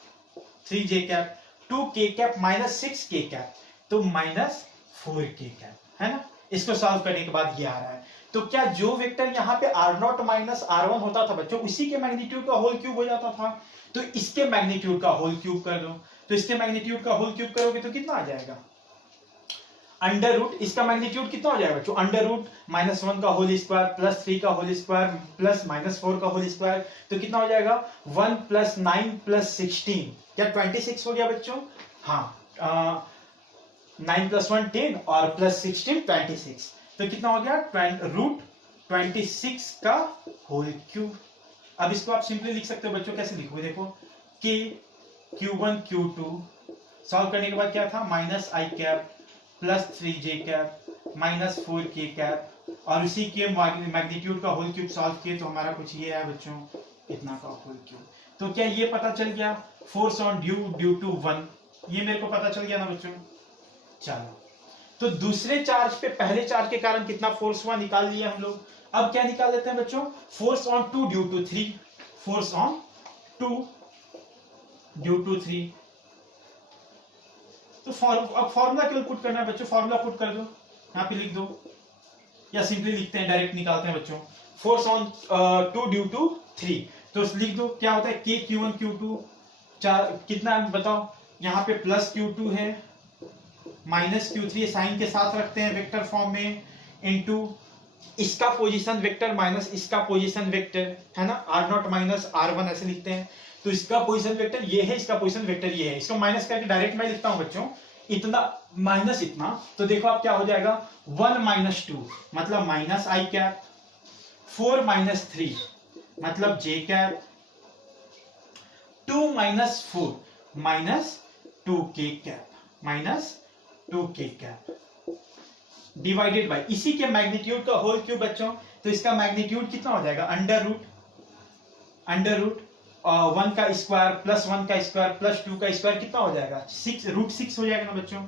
3J cap 2K cap minus 6K cap, तो माइनस 4K कैप, है ना। इसको सॉल्व करने के बाद ये आ रहा है, तो क्या जो वेक्टर यहाँ पे R0 माइनस R1 होता था बच्चों उसी के मैग्नीट्यूड का होल क्यूब हो जाता था, तो इसके मैग्नीट्यूड का होल क्यूब कर दो, तो इसके मैग्नीट्यूड का होल क्यूब करोगे तो कितना आ जाएगा, अंडर रूट, इसका मैग्नीट्यूड कितना हो जाएगा बच्चों, अंडर रूट -1 का होल स्क्वायर प्लस 3 का होल स्क्वायर प्लस -4 का होल स्क्वायर, तो कितना हो जाएगा 1 प्लस 9 प्लस 16, क्या 26 हो गया बच्चों, हाँ 9 प्लस 1 10 और प्लस 16 26, तो कितना हो गया रूट 26 का होल क्यूब। अब इसको आप सिंपली लिख सकते हो बच्चों, कैसे लिखोगे देखो, k Q1 Q2 सॉल्व करने के बाद क्या था, minus i cap plus 3J cap minus 4K cap, और उसी के मैग्नीट्यूड का होल क्यूब सॉल्व किए तो हमारा कुछ ये है बच्चों, इतना का होल क्यूब। तो क्या ये पता चल गया, फोर्स ऑन ड्यू टू 1, ये मेरे को पता चल गया ना बच्चों। चलो, तो दूसरे चार्ज पे पहले चार्ज के कारण कितना फोर्स हुआ निकाल लिया हम लोग, अब क्या निकाल लेते हैं बच्चों, force on 2 due to 3, force on 2 due to 3, तो अब फॉर्मूला क्यों पुट करना है बच्चों, फॉर्मूला पुट कर दो, यहाँ पे लिख दो, या सिंपली लिखते हैं डायरेक्ट निकालते हैं बच्चों, फोर्स ऑन 2 ड्यू टू 3, तो लिख दो क्या होता है, k Q1 Q2 चार कितना बताओ, यहाँ पे प्लस Q2 है माइनस Q3 साइन के साथ रखते हैं वेक्टर फॉर्म में, इनटू इसका पोजीशन वेक्टर माइनस इसका पोजीशन वेक्टर, है ना, R0 माइनस R1 ऐसे लिखते हैं, तो इसका पोजीशन वेक्टर ये है, इसका पोजीशन वेक्टर ये है, इसको माइनस करके डायरेक्ट मैं लिखता हूं बच्चों, इतना माइनस इतना, तो देखो आप क्या हो जाएगा 1 माइनस 2 मतलब माइनस आई कैप, 4 माइनस 3 मतलब J cap, 2 minus 4 minus 2K cap, minus 2K cap divided by इसी के मैग्नीट्यूड का होल क्यूब बच्चों, तो इसका मैग्नीट्यूड कितना हो जाएगा, अंडर रूट 1 का स्क्वायर प्लस 1 का स्क्वायर प्लस 2 का स्क्वायर कितना हो जाएगा 6 रूट 6 हो जाएगा ना बच्चों,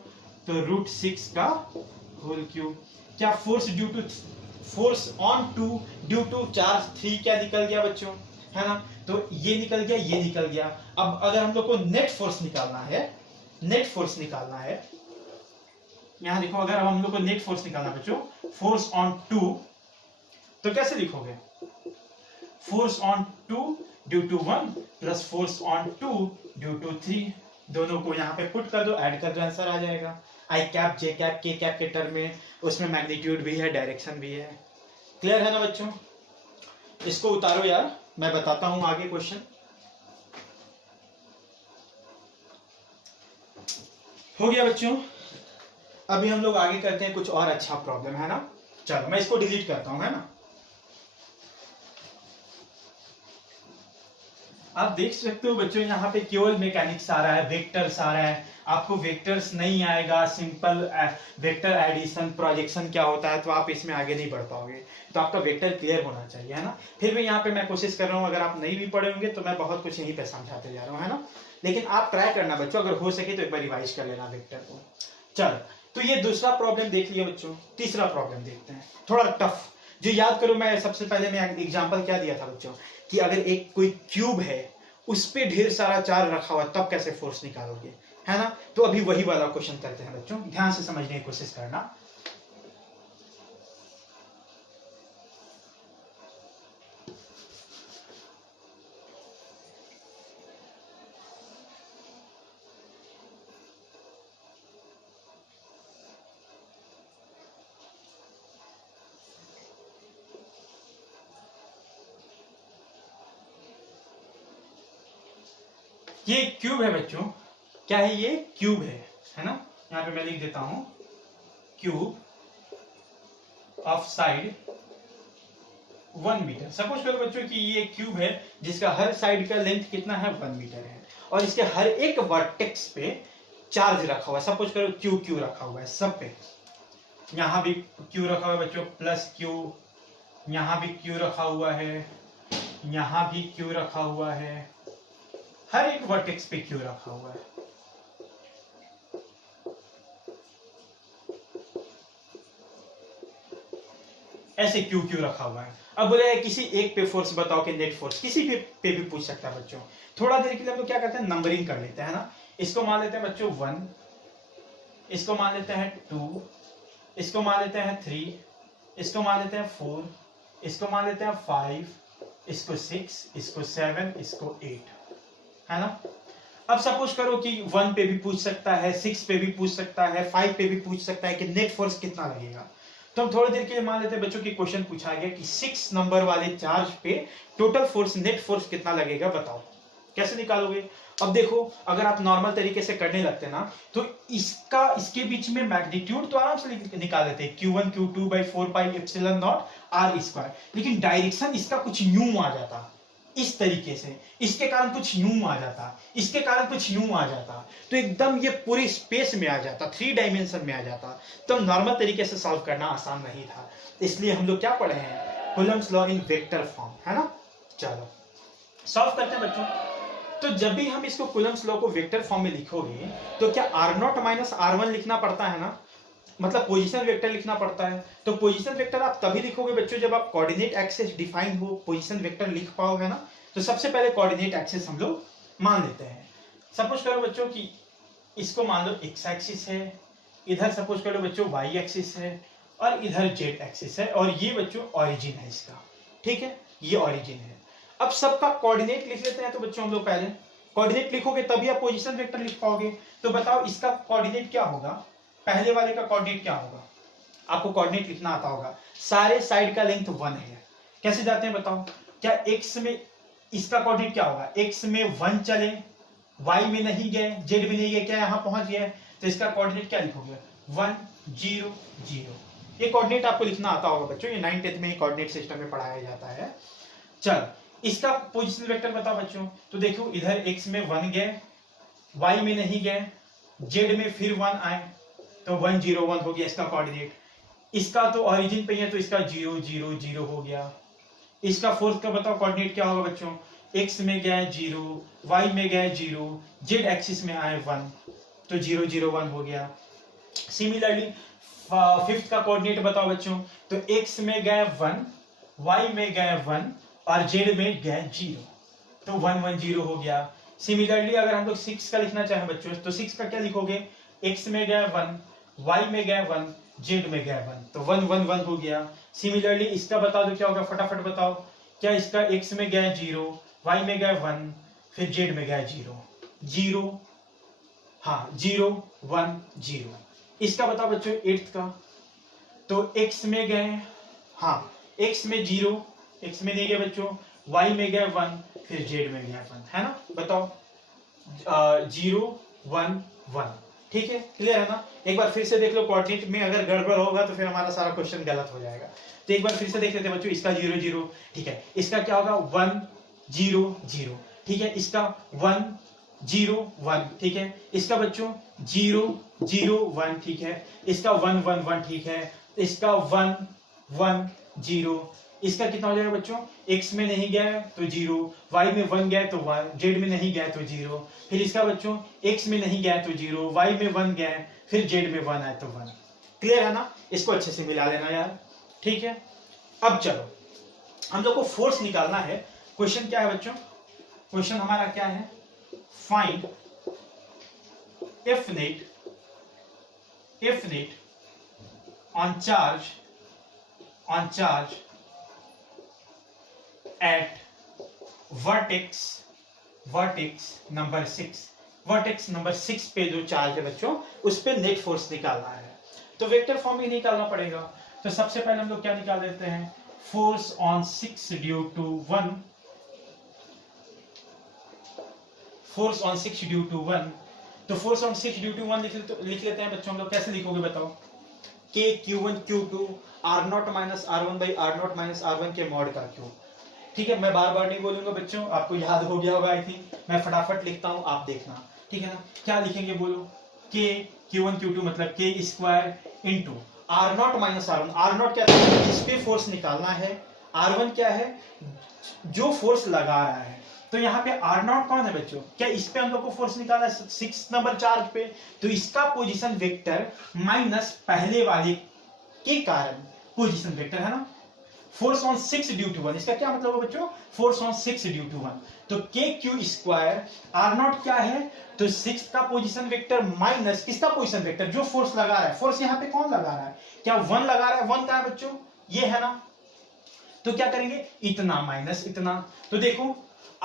तो रूट 6 का होल क्यूब। क्या force on 2 due to charge 3 क्या निकल गया बच्चों, है ना, तो ये निकल गया, ये निकल गया। अब अगर हम लोग को नेट फोर्स निकालना है, नेट फोर्स निकालना है, यहां देखो, अगर हम लोग को नेट फोर्स निकालना बच्चों, फोर्स ऑन 2, तो कैसे लिखोगे, force on 2 due to 1 plus force on 2 due to 3, दोनों को यहाँ पे पुट कर दो, ऐड कर दो, आंसर आ जाएगा, आई cap J cap K cap के टर्म में, उसमें मैग्नीट्यूड भी है डायरेक्शन भी है। क्लियर है ना बच्चों, इसको उतारो यार, मैं बताता हूं आगे क्वेश्चन। हो गया बच्चों, अभी हम लोग आगे करते हैं कुछ और अच्छा प्रॉब्लम, है ना। चलो मैं इसको डिलीट करता हूं, है ना। आप देख सकते हो बच्चों, यहाँ पे केवल मैकेनिक्स आ रहा है, वेक्टर्स आ रहा है, आपको वेक्टर्स नहीं आएगा, सिंपल वेक्टर एडिशन प्रोजेक्शन क्या होता है, तो आप इसमें आगे नहीं बढ़ पाओगे, तो आपका वेक्टर क्लियर होना चाहिए, है ना। फिर भी यहाँ पे मैं कोशिश कर रहा हूँ, अगर आप नहीं भी पढ़े होंगे तो मैं बहुत कुछ यहीं पे समझाते जा रहा हूँ, है ना। लेकिन आप ट्राई करना बच्चों, अगर हो सके तो एक बार रिवाइज कर लेना वेक्टर को। चलो, तो ये दूसरा प्रॉब्लम देख लिया बच्चों, तीसरा प्रॉब्लम देखते हैं, थोड़ा टफ, जो याद करो, मैं सबसे पहले मैं एग्जांपल क्या दिया था बच्चों, कि अगर एक कोई क्यूब है उस पे ढेर सारा चार्ज रखा हुआ, तब कैसे फोर्स निकालोगे, है ना। तो अभी वही वाला क्वेश्चन करते हैं बच्चों, ध्यान से समझने की कोशिश करना। ये क्यूब है बच्चों, क्या है ये? क्यूब है ना। यहाँ पे मैं लिख देता हूं cube of side 1 metre. Suppose करो बच्चों कि ये क्यूब है जिसका हर साइड का लेंथ कितना है? 1 मीटर है, और इसके हर एक वर्टेक्स पे चार्ज रखा हुआ है। सपोज करो क्यू क्यू रखा हुआ है सब पे, यहाँ भी क्यू रखा हुआ है बच्चों, प्लस क्यू, यहाँ भी क्यू रखा हुआ है, यहाँ भी क्यू रखा हुआ है, हर एक वर्टेक्स पे क्यू रखा हुआ है। ऐसे क्यू क्यू रखा हुआ है। अब बोले किसी एक पे फोर्स बताओ कि नेट फोर्स, किसी पे भी पूछ सकता है बच्चों। थोड़ा देर के लिए हम लोग क्या करते हैं, नंबरिंग कर लेते हैं ना। इसको मान लेते हैं बच्चों 1, इसको मान लेते हैं 2, इसको मान लेते हैं 3, इसको मान लेते हैं 4, इसको मान लेते हैं 5, इसको 6, इसको 7, इसको 8, है ना। अब सपोज करो कि 1 पे भी पूछ सकता है, 6 पे भी पूछ सकता है, 5 पे भी पूछ सकता है कि नेट फोर्स कितना लगेगा। तो हम थोड़ी देर के लिए मान लेते हैं बच्चों की क्वेश्चन पूछा गया कि 6 नंबर वाले चार्ज पे टोटल फोर्स, नेट फोर्स कितना लगेगा बताओ। कैसे निकालोगे? अब देखो, अगर आप नॉर्मल तरीके से करने लगते ना तो इसके बीच में मैग्नीट्यूड तो आराम से निकाल देते हैं, Q1 Q2 by 4 pi epsilon naught R square. लेकिन डायरेक्शन इसका कुछ यूं आ जाता, इस तरीके से, इसके कारण कुछ यूं आ जाता, इसके कारण कुछ यूं आ जाता, तो एकदम ये पूरी स्पेस में आ जाता, 3 डायमेंशन में आ जाता। तो नॉर्मल तरीके से सॉल्व करना आसान नहीं था, इसलिए हम लोग क्या पढ़े हैं, Coulomb's law in vector form, है ना। चलो सॉल्व करते हैं बच्चों। तो जब भी हम इसको कूलम्ब्स लॉ को वेक्टर फॉर्म में लिखोगे तो क्या R0 माइनस R1 लिखना पड़ता है ना, मतलब पोजीशन वेक्टर लिखना पड़ता है। तो पोजीशन वेक्टर आप तभी लिखोगे बच्चों जब आप कोऑर्डिनेट एक्सिस डिफाइन हो, पोजीशन वेक्टर लिख पाओगे ना। तो सबसे पहले कोऑर्डिनेट एक्सिस हम लोग मान लेते हैं। सपोज करो बच्चों कि इसको मान लो एक्स एक्सिस है, इधर सपोज करो बच्चों वाई एक्सिस है, और इधर जेड एक्सिस है, और ये बच्चों ऑरिजिन है इसका, ठीक है, ये ऑरिजिन है। अब सबका कोऑर्डिनेट लिख लेते हैं। तो बच्चों हम लोग पहले कोऑर्डिनेट लिखोगे तभी आप पोजीशन वेक्टर लिख पाओगे। तो बताओ इसका कोऑर्डिनेट क्या होगा, पहले वाले का कोऑर्डिनेट क्या होगा? आपको कोऑर्डिनेट लिखना आता होगा। सारे साइड का लेंथ 1 है, कैसे जाते हैं बताओ। क्या x में इसका कोऑर्डिनेट क्या होगा, x में 1 चले, y में नहीं गए, z में नहीं गए, क्या यहाँ पहुंच गए, तो इसका कोऑर्डिनेट क्या लिखोगे, 1 0 0। ये कोऑर्डिनेट आपको लिखना आता होगा बच्चों, ये 9th 10th में ही कोऑर्डिनेट सिस्टम में पढ़ाया जाता है। चल इसका पोजीशन वेक्टर बताओ बच्चों। तो देखो इधर x में 1 गए, y में नहीं गए, z में फिर 1 आए, तो 1 0 1 हो गया इसका कोऑर्डिनेट। इसका तो ऑरिजिन पे है तो इसका 0 0 0 हो गया। इसका फोर्थ का बताओ कोऑर्डिनेट क्या होगा बच्चों, x में गए 0, y में गए 0, z एक्सिस में आए 1, तो 0 0 1 हो गया। सिमिलरली फिफ्थ का कोऑर्डिनेट बताओ बच्चों। तो x में गए 1, y में गए 1, और z में गए 0, तो 1 1 0 हो गया। सिमिलरली अगर हम लोग 6 का लिखना चाहें बच्चों तो 6 का क्या लिखोगे, x में गए 1, y में गए 1, z में गए 1, तो 1 1 1 हो गया। सिमिलरली इसका बता दो क्या होगा, फटाफट बताओ। क्या इसका x में गए 0, y में गए 1, फिर z में गए 0 0, हाँ 0 1 0। इसका बताओ बच्चों 8th का। तो x में गए, हाँ x में 0, x में नहीं गए बच्चों, y में गए 1, फिर z में गए 1, है ना। बताओ 0 1 1, ठीक है, क्लियर है ना। एक बार फिर से देख लो, कोऑर्डिनेट में अगर गड़बड़ होगा तो फिर हमारा सारा क्वेश्चन गलत हो जाएगा। तो एक बार फिर से देख लेते हैं बच्चों। इसका 0 0, ठीक है, इसका क्या होगा 1 0 0, ठीक है, इसका 1 0 1, ठीक है, इसका बच्चों 0 0 1, ठीक है, इसका 1 1 1, ठीक है, इसका 1 1 0। इसका कितना हो जाएगा बच्चों, x में नहीं गया तो 0, y में 1 गया तो 1, z में नहीं गया तो 0, फिर इसका बच्चों x में नहीं गया तो 0, y में 1 गया, फिर z में 1 आए तो 1। क्लियर है ना, इसको अच्छे से मिला लेना यार, ठीक है। अब चलो हम लोग को फोर्स निकालना है। क्वेश्चन क्या है बच्चों, क्वेश्चन हमारा क्या है, find F net on charge at vertex number 6, vertex number 6 पे जो चार्ज है बच्चों उस पे नेट फोर्स निकालना है। तो वेक्टर फॉर्म में निकालना पड़ेगा। तो सबसे पहले हम लोग क्या निकाल देते हैं, force on 6 due to 1, force on 6 due to 1, तो फोर्स ऑन 6 ड्यू टू 1 लिख लेते हैं बच्चों हम लोग। कैसे लिखोगे बताओ? K Q1 Q2 R0 minus R1 by R0 minus R1 के मॉड का क्यूब। ठीक है, मैं बार बार नहीं बोलूंगा बच्चों, आपको याद हो गया होगा आई थिंक। मैं फटाफट लिखता हूं, आप देखना। ठीक है ना, क्या लिखेंगे बोलो? K Q1 Q2 मतलब K square into R0 minus R1। R0 क्या है? इस पे फोर्स निकालना है। R1 क्या है? जो फोर्स लगा रहा है। तो यहाँ पे R0 कौन है बच्चों? क्या इस पे हम लोग को फोर्स निकालना है 6 नंबर चार्ज पे, तो इसका पोजीशन वेक्टर माइनस पहले वाले के कारण पोजीशन वेक्टर है ना। फोर्स ऑन 6 ड्यू टू 1, इसका क्या मतलब है बच्चों? फोर्स ऑन 6 ड्यू टू 1, तो के क्यू स्क्वायर R0 क्या है? तो 6 का पोजीशन वेक्टर माइनस किसका पोजीशन वेक्टर? जो फोर्स लगा रहा है। फोर्स यहाँ पे कौन लगा रहा है? क्या 1 लगा रहा है? 1 का है बच्चों, ये है ना। तो क्या करेंगे? इतना माइनस इतना, तो देखो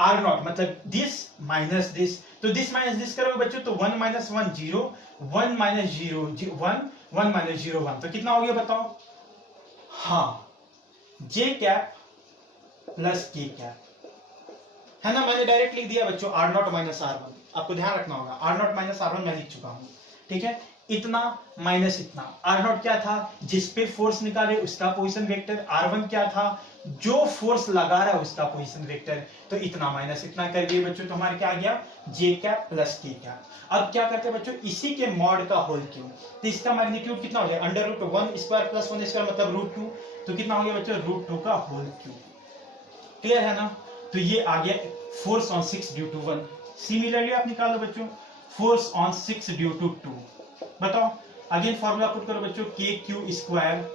R0 मतलब दिस माइनस दिस, तो दिस माइनस दिस करोगे बच्चों तो 1 माइनस 1 0, 1 माइनस 0 1, 1 माइनस 0 1, तो कितना हो गया बताओ? हाँ, जे कैप प्लस के कैप, है ना। मैंने डायरेक्ट लिख दिया बच्चों R0 माइनस R1, आपको ध्यान रखना होगा R0 माइनस R1 मैं लिख चुका हूं। ठीक है, इतना माइनस इतना। R0 क्या था? जिस पे फोर्स निकाले उसका पोजीशन वेक्टर। R1 क्या था? जो फोर्स लगा रहा है उसका पोजीशन वेक्टर। तो इतना माइनस इतना कर दिए बच्चों, तो हमारे क्या आ गया? जे कैप प्लस के कैप। अब क्या करते हैं बच्चों? इसी के मॉड का होल क्यूब, तो इसका मैग्नीट्यूड कितना हो जाएगा? Under root 1 square plus 1 square मतलब रूट 2, तो कितना हो गया बच्चों? रूट 2 का होल क्यूब। क्लियर है ना। तो ये आ गया force on 6 due to 1। Similarly आप निकालो बच्चों फोर्स ऑन 6 ड्यू टू 2। बताओ, अगेन फॉर्मूला पुट करो बच्चों, के क्यू स्क्वायर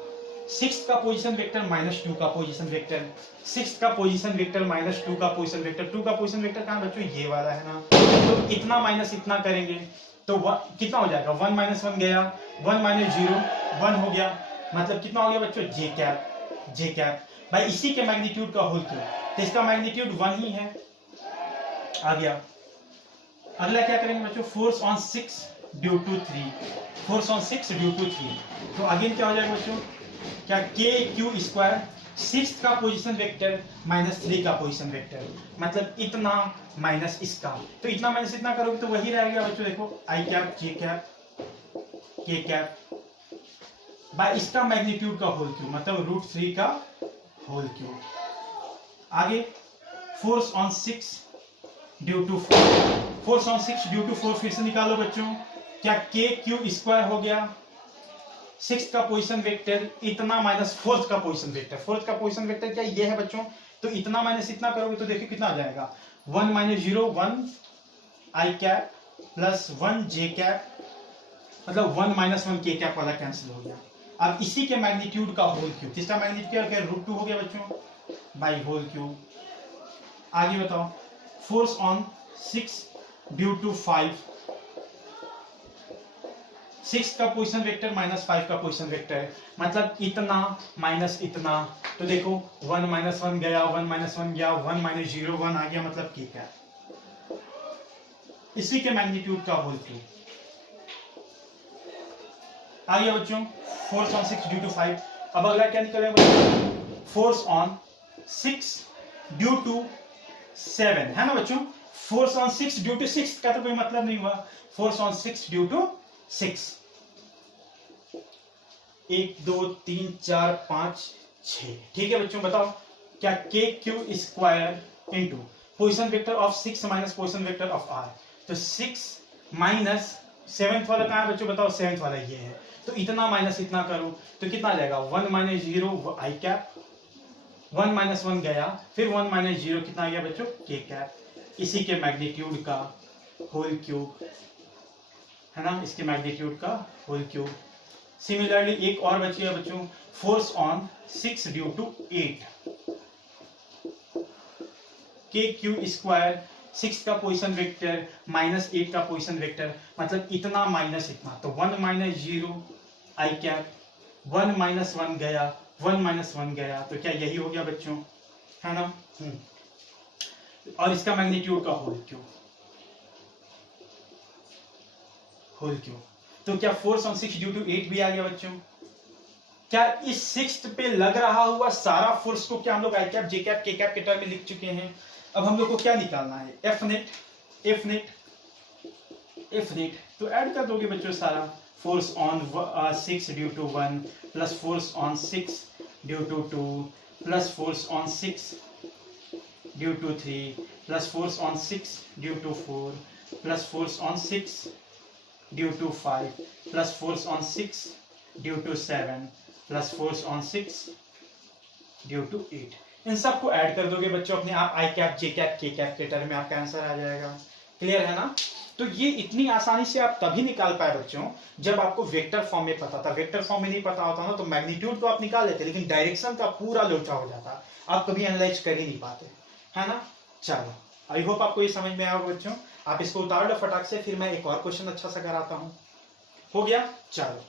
6 का पोजीशन वेक्टर माइनस 2 का पोजीशन वेक्टर, 6 का पोजीशन वेक्टर माइनस 2 का पोजीशन वेक्टर। 2 का पोजीशन वेक्टर कहां बच्चों? ये वाला है ना। तो इतना माइनस इतना करेंगे तो कितना हो जाएगा? 1 माइनस 1 गया, 1 माइनस 0 1 हो गया, मतलब कितना हो गया बच्चों? जे कैप। जे कैप भाई इसी के मैग्नीट्यूड का होल क्यूब, तो इसका मैग्नीट्यूड 1 ही है, आ गया। अगला क्या करेंगे बच्चों? Force on 6 due to 3, force on 6 due to 3, तो अगेन क्या हो जाएगा बच्चों? क्या के क्यू स्क्वायर 6 का पोजीशन वेक्टर माइनस 3 का पोजीशन वेक्टर, मतलब इतना माइनस इसका, तो इतना माइनस इतना करोगे तो वही रहेगा बच्चों। देखो I cap J cap K cap by इसका मैग्नीट्यूड का होल क्यूब, मतलब रूट 3 का होल क्यूब। आगे force on 6 due to 4, force on 6 due to 4 फिर से निकालो बच्चों। क्या के क्यू स्क्वायर हो गया 6 का पोजीशन वेक्टर इतना माइनस फोर्थ का पोजीशन वेक्टर। फोर्थ का पोजीशन वेक्टर क्या ये है बच्चों? तो इतना माइनस इतना करोगे तो देखिए कितना आ जाएगा? 1 माइनस 0 1 आई कैप प्लस 1 जे कैप, मतलब 1 माइनस 1 के कैप वाला कैंसिल हो गया। अब इसी के मैग्नीट्यूड का होल क्यूब, किसका मैग्नीट्यूड क्या? रूट 2 हो गया बच्चों बाई होल क्यूब। आगे बताओ फोर्स ऑन 6 ड्यू टू 5, 6 का पोजीशन वेक्टर माइनस 5 का पोजीशन वेक्टर, मतलब इतना माइनस इतना, तो देखो 1 माइनस 1 गया, 1 माइनस 1 गया, 1 माइनस 0 1 आ गया, मतलब के कैप इसी के मैग्नीट्यूड का होल क्यूब। आ गया बच्चों फोर्स ऑन 6 ड्यू टू 5। अब अगला क्या निकलेगा बच्चों? फोर्स ऑन 6 ड्यू टू 7, है ना बच्चों। फोर्स ऑन 6 ड्यू टू 6 का तो कोई मतलब नहीं हुआ, फोर्स ऑन 6 ड्यू टू 6, 1 2 3 4 5 6। ठीक है बच्चों, बताओ क्या K Q square into position vector of 6 minus position vector of R, तो 6 माइनस 7th वाला कहां है बच्चों? बताओ 7th वाला ये है, तो इतना माइनस इतना करो तो कितना आ जाएगा? 1 माइनस 0 आई कैप, 1 माइनस 1 गया, फिर 1 माइनस 0 कितना आ गया बच्चों? के कैप, इसी के मैग्नीट्यूड का होल क्यूब, है ना, इसके मैग्नीट्यूड का होल क्यूब। सिमिलरली एक और बची है बच्चों, फोर्स ऑन 6 ड्यू टू 8, के क्यू स्क्वायर 6 का पोजीशन वेक्टर माइनस 8 का पोजीशन वेक्टर, मतलब इतना माइनस इतना, तो 1 माइनस 0 आई कैप, 1 माइनस 1 गया, 1 माइनस 1 गया, तो क्या यही हो गया बच्चों, है ना। और इसका मैग्नीट्यूड का होल क्यूब, होल क्यूब। तो क्या फोर्स ऑन 6 ड्यू टू 8 भी आ गया बच्चों? क्या इस 6th पे लग रहा हुआ सारा फोर्स को क्या हम लोग आई cap J cap K cap के टर्म में लिख चुके हैं? अब हम लोग को क्या निकालना है? एफ नेट इफ नेट तो ऐड कर दोगे बच्चों सारा। Force on 6 due to 1 plus force on 6 due to 2 plus force on 6 due to 3 plus force on 6 due to 4 plus force on 6 due to 5 plus force on 6 due to 7 plus force on 6 due to 8। इन सबको add कर दोगे बच्चों अपने आप, आई cap J cap K cap के term में आपका आंसर आ जाएगा। क्लियर है ना? तो ये इतनी आसानी से आप तभी निकाल पाए बच्चों जब आपको वेक्टर फॉर्म में पता था। वेक्टर फॉर्म में नहीं पता होता ना तो मैग्नीट्यूड तो आप निकाल लेते लेकिन डायरेक्शन का पूरा लोचा हो जाता, आप कभी एनालाइज कर ही नहीं पाते, है ना? चलो, आई होप आपको ये समझ में आया बच्चों। आप इसको उतार लो फटाक से, फिर मैं एक और क्वेश्चन अच्छा सा कराता हूं। हो गया? चलो,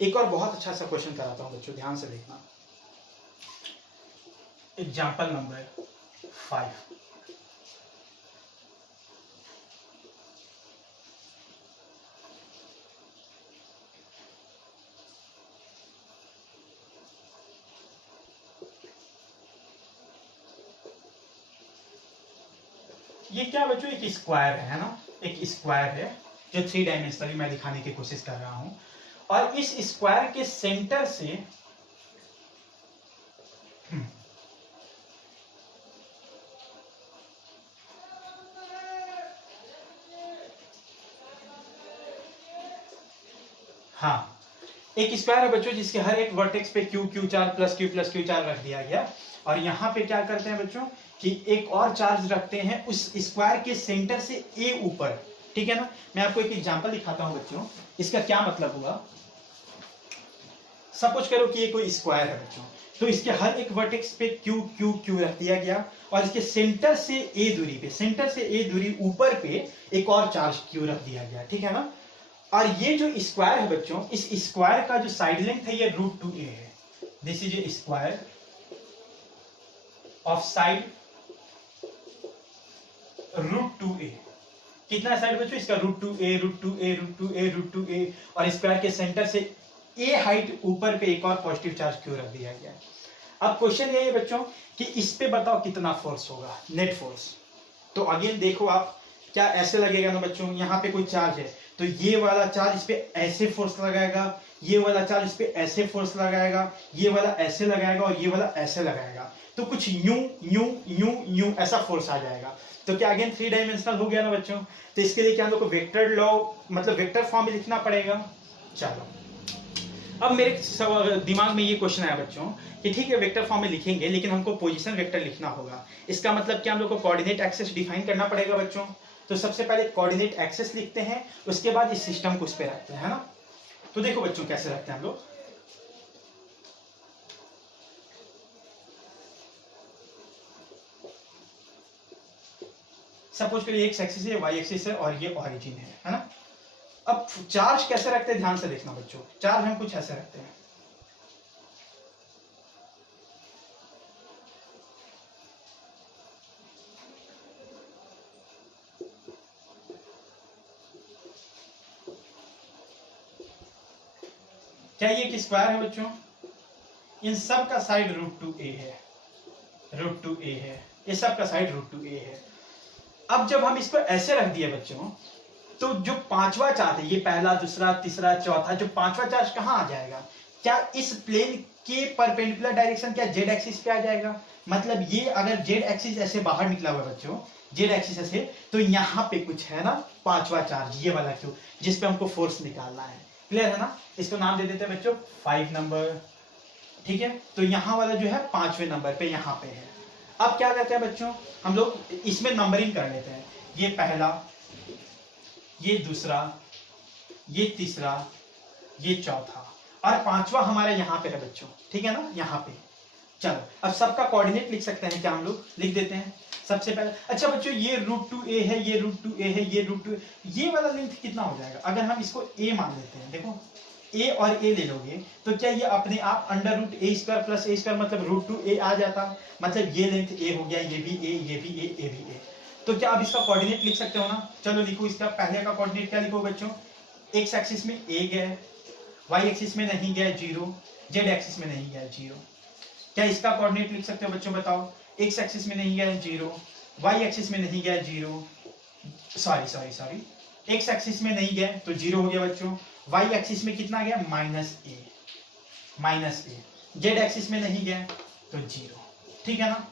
एक और बहुत अच्छा सा क्वेश्चन कराता हूं बच्चों, ध्यान से देखना। Example number 5। ये क्या बच्चों, एक स्क्वायर है ना, एक स्क्वायर है जो 3 डायमेंशनली मैं दिखाने की कोशिश कर रहा हूं। और इस स्क्वायर के सेंटर से हाँ, एक स्क्वायर है बच्चों जिसके हर एक वर्टेक्स पे Q Q charge plus Q charge रख दिया गया। और यहाँ पे क्या करते हैं बच्चों कि एक और चार्ज रखते हैं उस स्क्वायर के सेंटर से ए ऊपर। ठीक है ना? मैं आपको एक एग्जांपल दिखाता हूं बच्चों, इसका क्या मतलब हुआ। सपोज करो कि ये कोई स्क्वायर है बच्चों, तो इसके हर एक वर्टेक्स पे क्यू क्यू क्यू रख दिया गया और इसके सेंटर से ए दूरी पे, सेंटर से ए दूरी ऊपर पे एक और चार्ज क्यू रख दिया गया। ठीक है ना? और ये जो स्क्वायर है बच्चों, इस स्क्वायर का जो साइड लेंथ है ये √2a है। This is a square of side √2a। कितना साइड बच्चों इसका? √2a √2a √2a √2a। और स्क्वायर के सेंटर से a हाइट ऊपर पे एक और पॉजिटिव चार्ज क्यों रख दिया गया। अब क्वेश्चन ये है बच्चों कि इस पे बताओ कितना फोर्स होगा, नेट फोर्स। तो अगेन देखो आप, क्या ऐसे लगेगा ना बच्चों, यहाँ पे कोई चार्ज है तो ये वाला चार्ज इस पे ऐसे फोर्स लगाएगा, ये वाला चार्ज इस पे ऐसे फोर्स लगाएगा, ये वाला ऐसे लगाएगा और ये वाला ऐसे लगाएगा। तो कुछ यूं यूं यूं यूं ऐसा फोर्स आ जाएगा। तो क्या अगेन 3 डायमेंशनल हो गया ना बच्चों? तो इसके लिए क्या हम लोग को वेक्टर लॉ मतलब वेक्टर फॉर्म में लिखना पड़ेगा। चलो, अब मेरे दिमाग में ये क्वेश्चन आया बच्चों कि ठीक है वेक्टर फॉर्म में लिखेंगे लेकिन हमको पोजीशन वेक्टर लिखना होगा। इसका मतलब क्या हम लोग को कोऑर्डिनेट एक्सिस डिफाइन करना पड़ेगा बच्चों। तो सबसे पहले कोऑर्डिनेट एक्सिस लिखते हैं, उसके बाद इस सिस्टम को उस पे रखते हैं, है ना? तो देखो बच्चों कैसे रखते हैं हम लोग। सपोज करिए एक्स एक्सिस है, वाई एक्सिस है और ये ऑरिजिन है ना? अब चार्ज कैसे रखते हैं ध्यान से देखना बच्चों। चार्ज हम कुछ ऐसे रखते हैं, क्या ये एक स्क्वायर है बच्चों? इन सब का साइड √2a है, √2a है, ये सब का साइड √2a है। अब जब हम इसको ऐसे रख दिए बच्चों तो जो पांचवा चार्ज है, ये पहला दूसरा तीसरा चौथा, जो पांचवा चार्ज कहाँ आ जाएगा? क्या इस प्लेन के परपेंडिकुलर डायरेक्शन क्या जेड एक्सिस पे आ जाएगा? मतलब ये अगर जेड एक्सिस ऐसे बाहर निकला हुआ है बच्चों, जेड एक्सिस ऐसे, तो यहाँ पे कुछ है ना पांचवा चार्ज, ये वाला क्यू, जिसपे हमको फोर्स निकालना है। क्लियर है ना? इसको नाम दे देते हैं बच्चों 5 नंबर। ठीक है, तो यहाँ वाला जो है 5वें नंबर पे यहाँ पे है। अब क्या करते हैं बच्चों, हम लोग इसमें नंबरिंग कर लेते हैं। ये पहला, ये दूसरा, ये तीसरा, ये चौथा और पांचवा हमारा यहाँ पे है बच्चों। ठीक है ना? यहाँ पे। चलो, अब सबका कोऑर्डिनेट लिख सकते हैं क्या हम लोग? लिख देते हैं सबसे पहले। अच्छा बच्चों, ये √2a है, ये √2a है, ये √2, ये वाला लेंथ कितना हो जाएगा? अगर हम इसको a मान लेते हैं, देखो a और a ले लोगे तो क्या ये अपने आप √a² + a² मतलब √2a आ जाता। मतलब ये लेंथ a हो गया, ये भी a, ये भी a, ये भी a। तो क्या आप इसका कोऑर्डिनेट लिख सकते हो ना? चलो लिखो, इसका पहले का कोऑर्डिनेट क्या लिखो बच्चों? एक्स एक्सिस में ए गया, वाई एक्सिस में नहीं गया 0, जेड एक्सिस में नहीं गया 0। क्या इसका कोऑर्डिनेट लिख सकते हो बच्चों? बताओ। एक्स एक्सिस में नहीं गया 0, वाई एक्सिस में नहीं गया 0, सॉरी एक्स एक्सिस में नहीं गया तो 0 हो गया बच्चों। वाई एक्सिस में कितना गया? माइनस ए। जेड एक्सिस में नहीं गया तो 0। ठीक है ना?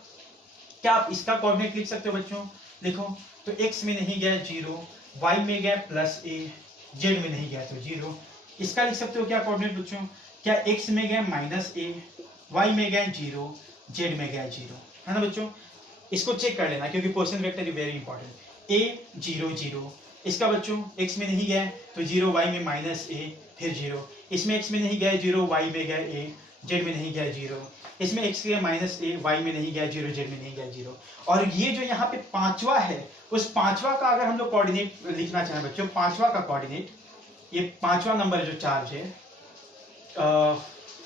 क्या आप इसका कोऑर्डिनेट लिख सकते हो बच्चों? देखो, तो x में नहीं गया 0, y में गया +a, z में नहीं गया तो 0। इसका लिख सकते हो क्या कोऑर्डिनेट बच्चों? क्या x में गया -a, y में गया 0, z में गया 0, है ना बच्चों? इसको चेक कर लेना क्योंकि position vector is very important. a 0 0, इसका बच्चों x में नहीं गया तो 0, y में -a फिर 0, इसमें x में नहीं गया 0, y में गया a, z में नहीं गया 0, इसमें x गया -a, y में नहीं गया 0, z में नहीं गया 0। और ये जो यहाँ पे पांचवा है, उस पांचवा का अगर हम लोग कोऑर्डिनेट लिखना चाहें बच्चों, पांचवा का कोऑर्डिनेट, ये पांचवा नंबर जो चार्ज है,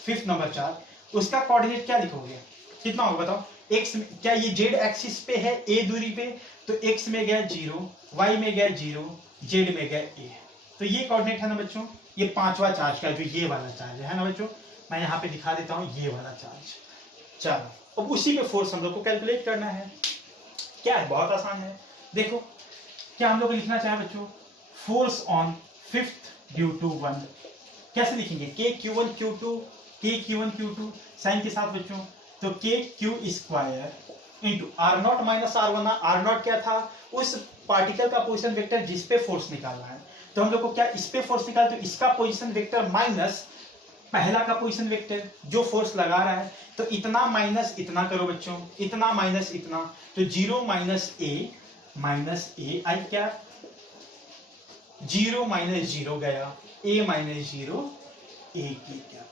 5th नंबर चार्ज, उसका कोऑर्डिनेट क्या लिखोगे? कितना होगा बताओ? x में, क्या ये z एक्सिस पे है a दूरी पे, तो x में गया 0, y में गया 0, z में गया a। तो ये कोऑर्डिनेट है ना बच्चों, ये पांचवा चार्ज का, जो ये वाला चार्ज है ना बच्चों? मैं यहाँ पे दिखा देता हूँ ये वाला चार्ज। चलो, अब उसी पे फोर्स हम लोग को कैलकुलेट करना है। क्या है? बहुत आसान है। देखो, क्या हम लोग लिखना चाहें बच्चों? Force on 5th due to 1। कैसे लिखेंगे? k q1 q2 साइन के साथ बच्चों। तो k q square into r0 minus r1। r0 क्या था? उस पार्टिकल का पोजीशन वेक्टर जिस पे फोर्स निकालना है। तो हम लोग को क्या इस पे फोर्स निकाल, तो इसका पोजीशन वेक्टर माइनस पहला का पोजीशन वेक्टर जो फोर्स लगा रहा है। तो इतना माइनस इतना करो बच्चों, इतना माइनस इतना, तो 0 - a आई क्या? 0 - 0 गया, a - 0 a की क्या?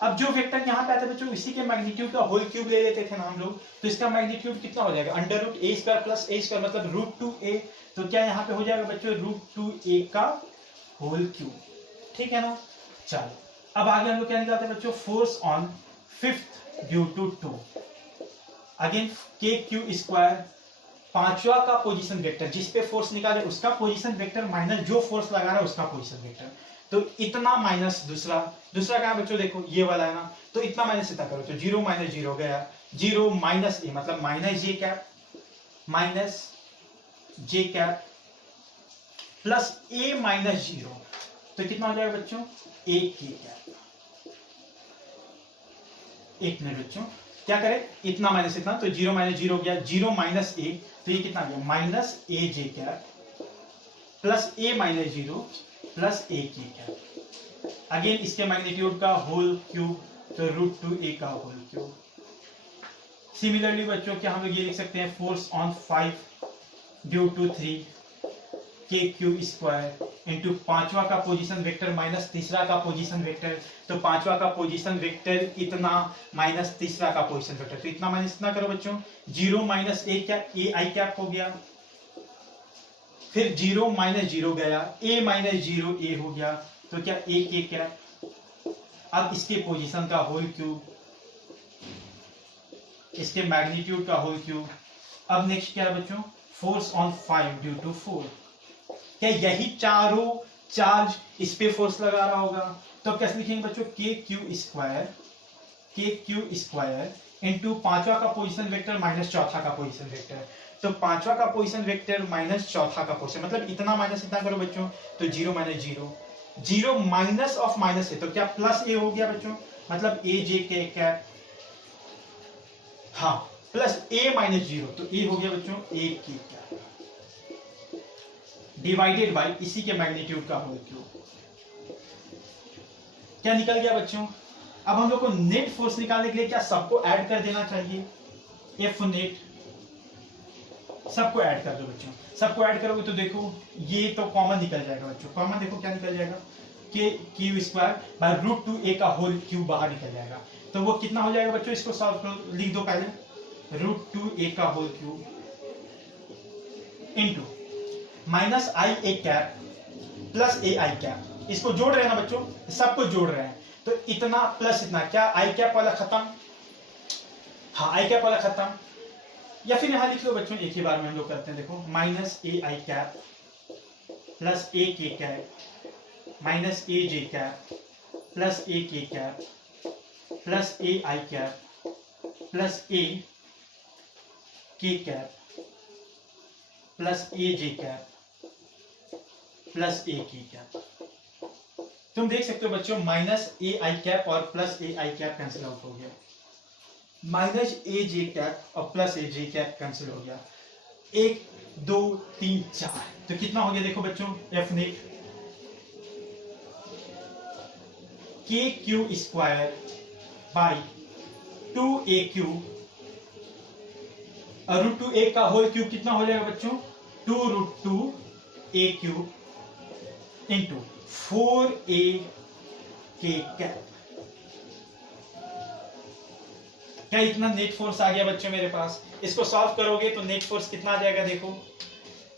अब जो वेक्टर यहाँ पे आता है बच्चों, इसी के मैग्नीट्यूड का होल क्यूब ले लेते थे ना हम लोग। तो इसका मैग्नीट्यूड कितना हो जाएगा? √a² + a² मतलब √2a। तो क्या यहाँ पे हो जाएगा बच्चों? √2a का होल क्यूब। ठीक है ना? चलो, अब आगे हम लोग क्या निकालते हैं बच्चों? Force on 5th due to 2। Again k q square, पांचवा का पोजीशन वेक्टर जिस पे फोर्स निकाले उसका पोजीशन वेक्टर माइनस जो फोर्स लगा रहा है उसका पोजीशन वेक्टर। तो इतना माइनस दूसरा क्या बच्चों? देखो ये वाला है ना, तो इतना माइनस इतना करो, तो 0 - 0 गया, 0 - a मतलब -j प्लस a - 0, तो कितना हो जाएगा बच्चों? एक मिनट बच्चों, क्या करें? इतना माइनस इतना, तो 0 - 0 गया, 0 - a, तो ये कितना गया? -aj plus a - 0 plus a। Again इसके मैग्नीट्यूड का होल क्यूब, तो √2a का होल क्यूब। सिमिलरली बच्चों क्या हम लोग ये लिख सकते हैं? Force on 5 due to 3 k q square into पांचवा का पोजीशन वेक्टर माइनस तीसरा का पोजीशन वेक्टर। तो पांचवा का पोजीशन वेक्टर इतना माइनस तीसरा का पोजीशन वेक्टर, तो इतना माइनस इतना करो बच्चों। 0 - a क्या? a i कैप हो गया, फिर 0 - 0 गया, a - 0 a हो गया, तो क्या a k कैप। अब इसके पोजीशन का होल क्यूब, इसके मैग्नीट्यूड का होल क्यूब। अब नेक्स्ट क्या है बच्चों? Force on 5 due to 4। क्या यही चारों चार्ज इस पे फोर्स लगा रहा होगा? तो कैसे लिखेंगे बच्चों? k q स्क्वायर इंटू पांचवा का पोजीशन वेक्टर माइनस चौथा का पोजीशन वेक्टर। तो पांचवा का पोजीशन वेक्टर माइनस चौथा का पोजीशन, मतलब इतना माइनस इतना करो बच्चों, तो 0 - 0, 0 माइनस ऑफ माइनस है, तो क्या प्लस a हो गया बच्चों, मतलब a j k कैप, हाँ, प्लस a - 0, तो a हो गया बच्चों a की कैप, डिवाइडेड बाय इसी के मैग्नीट्यूड का होल क्यूब। क्या निकल गया बच्चों? अब हम लोग को नेट फोर्स निकालने के लिए क्या सबको ऐड कर देना चाहिए? F नेट सबको ऐड कर दो बच्चों। सबको ऐड करोगे तो देखो ये तो कॉमन निकल जाएगा बच्चों। कॉमन देखो क्या निकल जाएगा? k q square by √2a का होल क्यूब बाहर निकल जाएगा। तो वो कितना हो जाएगा बच्चों? इसको सॉल्व करो, लिख दो पहले, √2a का whole cube into minus i a cap plus a i cap. इसको जोड़ रहे हैं ना बच्चों, सबको जोड़ रहे हैं, तो इतना प्लस इतना, क्या i कैप वाला खत्म, हाँ i कैप वाला खत्म, या फिर यहाँ लिख लो बच्चों, एक ही बार में हम लोग करते हैं। देखो माइनस ए आई कैप प्लस ए के कैप माइनस ए जे कैप प्लस ए के कैप प्लस ए आई कैप प्लस ए के कैप प्लस ए जे कैप प्लस ए के कैप। तुम देख सकते हो बच्चों, माइनस ए आई कैप और प्लस ए आई कैप कैंसिल आउट हो गया, माइनस ए जे कैप और प्लस ए जे कैप कैंसिल हो गया। 1 2 3 4, तो कितना हो गया देखो बच्चों, एफ नेट के क्यू स्क्वायर बाई 2AQ और √2 का होल क्यूब कितना हो जाएगा बच्चों, 2√2AQ इंटू 4A के कैप। क्या इतना नेट फोर्स आ गया बच्चों मेरे पास? इसको सॉल्व करोगे तो नेट फोर्स कितना आ जाएगा, देखो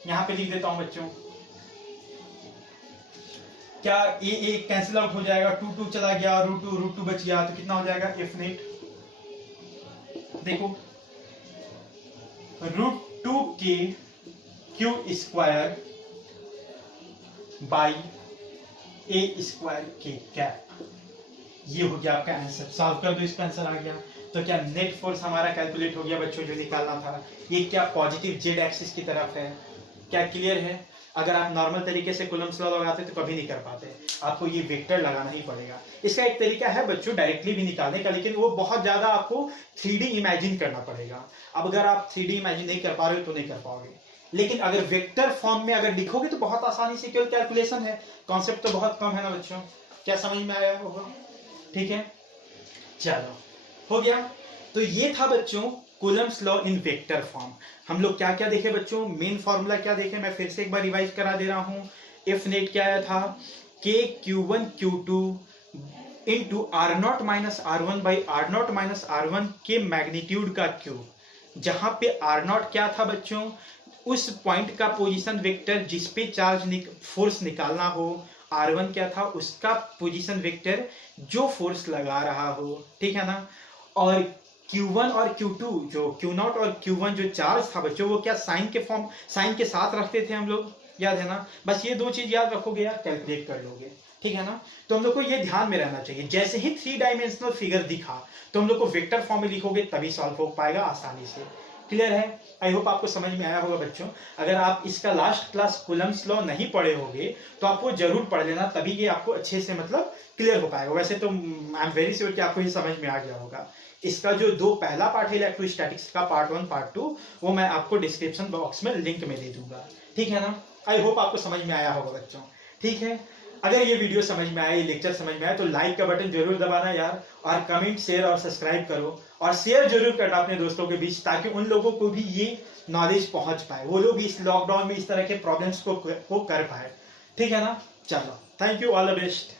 यहां पे लिख देता हूं बच्चों। क्या ए कैंसिल आउट हो जाएगा, 2 चला गया, √2 बच गया, तो कितना हो जाएगा एफ नेट। देखो √2 के Q square by A square के कैप, ये हो गया आपका आंसर। सॉल्व कर दो, इसका आंसर आ गया। तो क्या नेट फोर्स हमारा कैलकुलेट हो गया बच्चों, जो निकालना था। ये क्या पॉजिटिव जेड एक्सिस की तरफ है, क्या क्लियर है? अगर आप नॉर्मल तरीके से कूलम्ब्स लॉ लगाते तो कभी नहीं कर पाते, आपको ये वेक्टर लगाना ही पड़ेगा। इसका एक तरीका है बच्चों डायरेक्टली भी निकालने का, लेकिन वो बहुत ज्यादा आपको 3D इमेजिन करना पड़ेगा। अब अगर आप 3D इमेजिन नहीं कर पा रहे हो तो नहीं कर पाओगे, लेकिन अगर वेक्टर फॉर्म में अगर लिखोगे तो बहुत आसानी से केवल कैलकुलेशन है, कॉन्सेप्ट तो बहुत कम है ना बच्चों। क्या समझ में आया होगा? ठीक है, चलो हो गया। तो ये था बच्चों Coulomb's law in vector form. हम लोग क्या क्या देखे बच्चों, मेन फॉर्मूला क्या देखे, मैं फिर से एक बार रिवाइज करा दे रहा हूं। एफ नेट क्या आया था, के Q1 Q2 into R0 minus R1 by R0 minus R1 के मैग्नीट्यूड का क्यूब, जहां पे R0 क्या था बच्चों, उस पॉइंट का पोजीशन वेक्टर जिस पे चार्ज फोर्स निकालना हो, R1 क्या था, उसका पोजीशन वेक्टर जो फोर्स लगा रहा हो, ठीक है ना। और Q1 और Q2 जो Q0 और Q1 जो चार्ज था बच्चों, वो क्या साइन के फॉर्म, साइन के साथ रखते थे हम लोग, याद है ना। बस ये 2 चीज याद रखोगे यार, कैलकुलेट कर लोगे, ठीक है ना। तो हम लोग को ये ध्यान में रहना चाहिए, जैसे ही 3 डायमेंशनल फिगर दिखा तो हम लोग को वेक्टर फॉर्म में लिखोगे तभी सॉल्व हो पाएगा आसानी से। क्लियर है? आई होप आपको समझ में आया होगा बच्चों। अगर आप इसका लास्ट क्लास कूलम्ब्स लॉ नहीं पढ़े होगे तो आपको जरूर पढ़ लेना, तभी ये आपको अच्छे से मतलब क्लियर हो पाएगा। वैसे तो आई एम वेरी श्योर कि आपको ये समझ में आ गया होगा। इसका जो 2 पहला पार्ट है इलेक्ट्रोस्टैटिक्स का, पार्ट 1 पार्ट 2, वो मैं आपको डिस्क्रिप्शन बॉक्स में लिंक में दे दूंगा, ठीक है ना। आई होप आपको समझ में आया होगा बच्चों, ठीक है। अगर ये वीडियो समझ में आया, ये लेक्चर समझ में आया, तो लाइक का बटन जरूर दबाना यार, और कमेंट, शेयर और सब्सक्राइब करो, और शेयर जरूर करना अपने दोस्तों के बीच, ताकि उन लोगों को भी ये नॉलेज पहुंच पाए, वो लोग इस लॉकडाउन में इस तरह के प्रॉब्लम्स को कर पाए, ठीक है ना। चलो, thank you, all the best.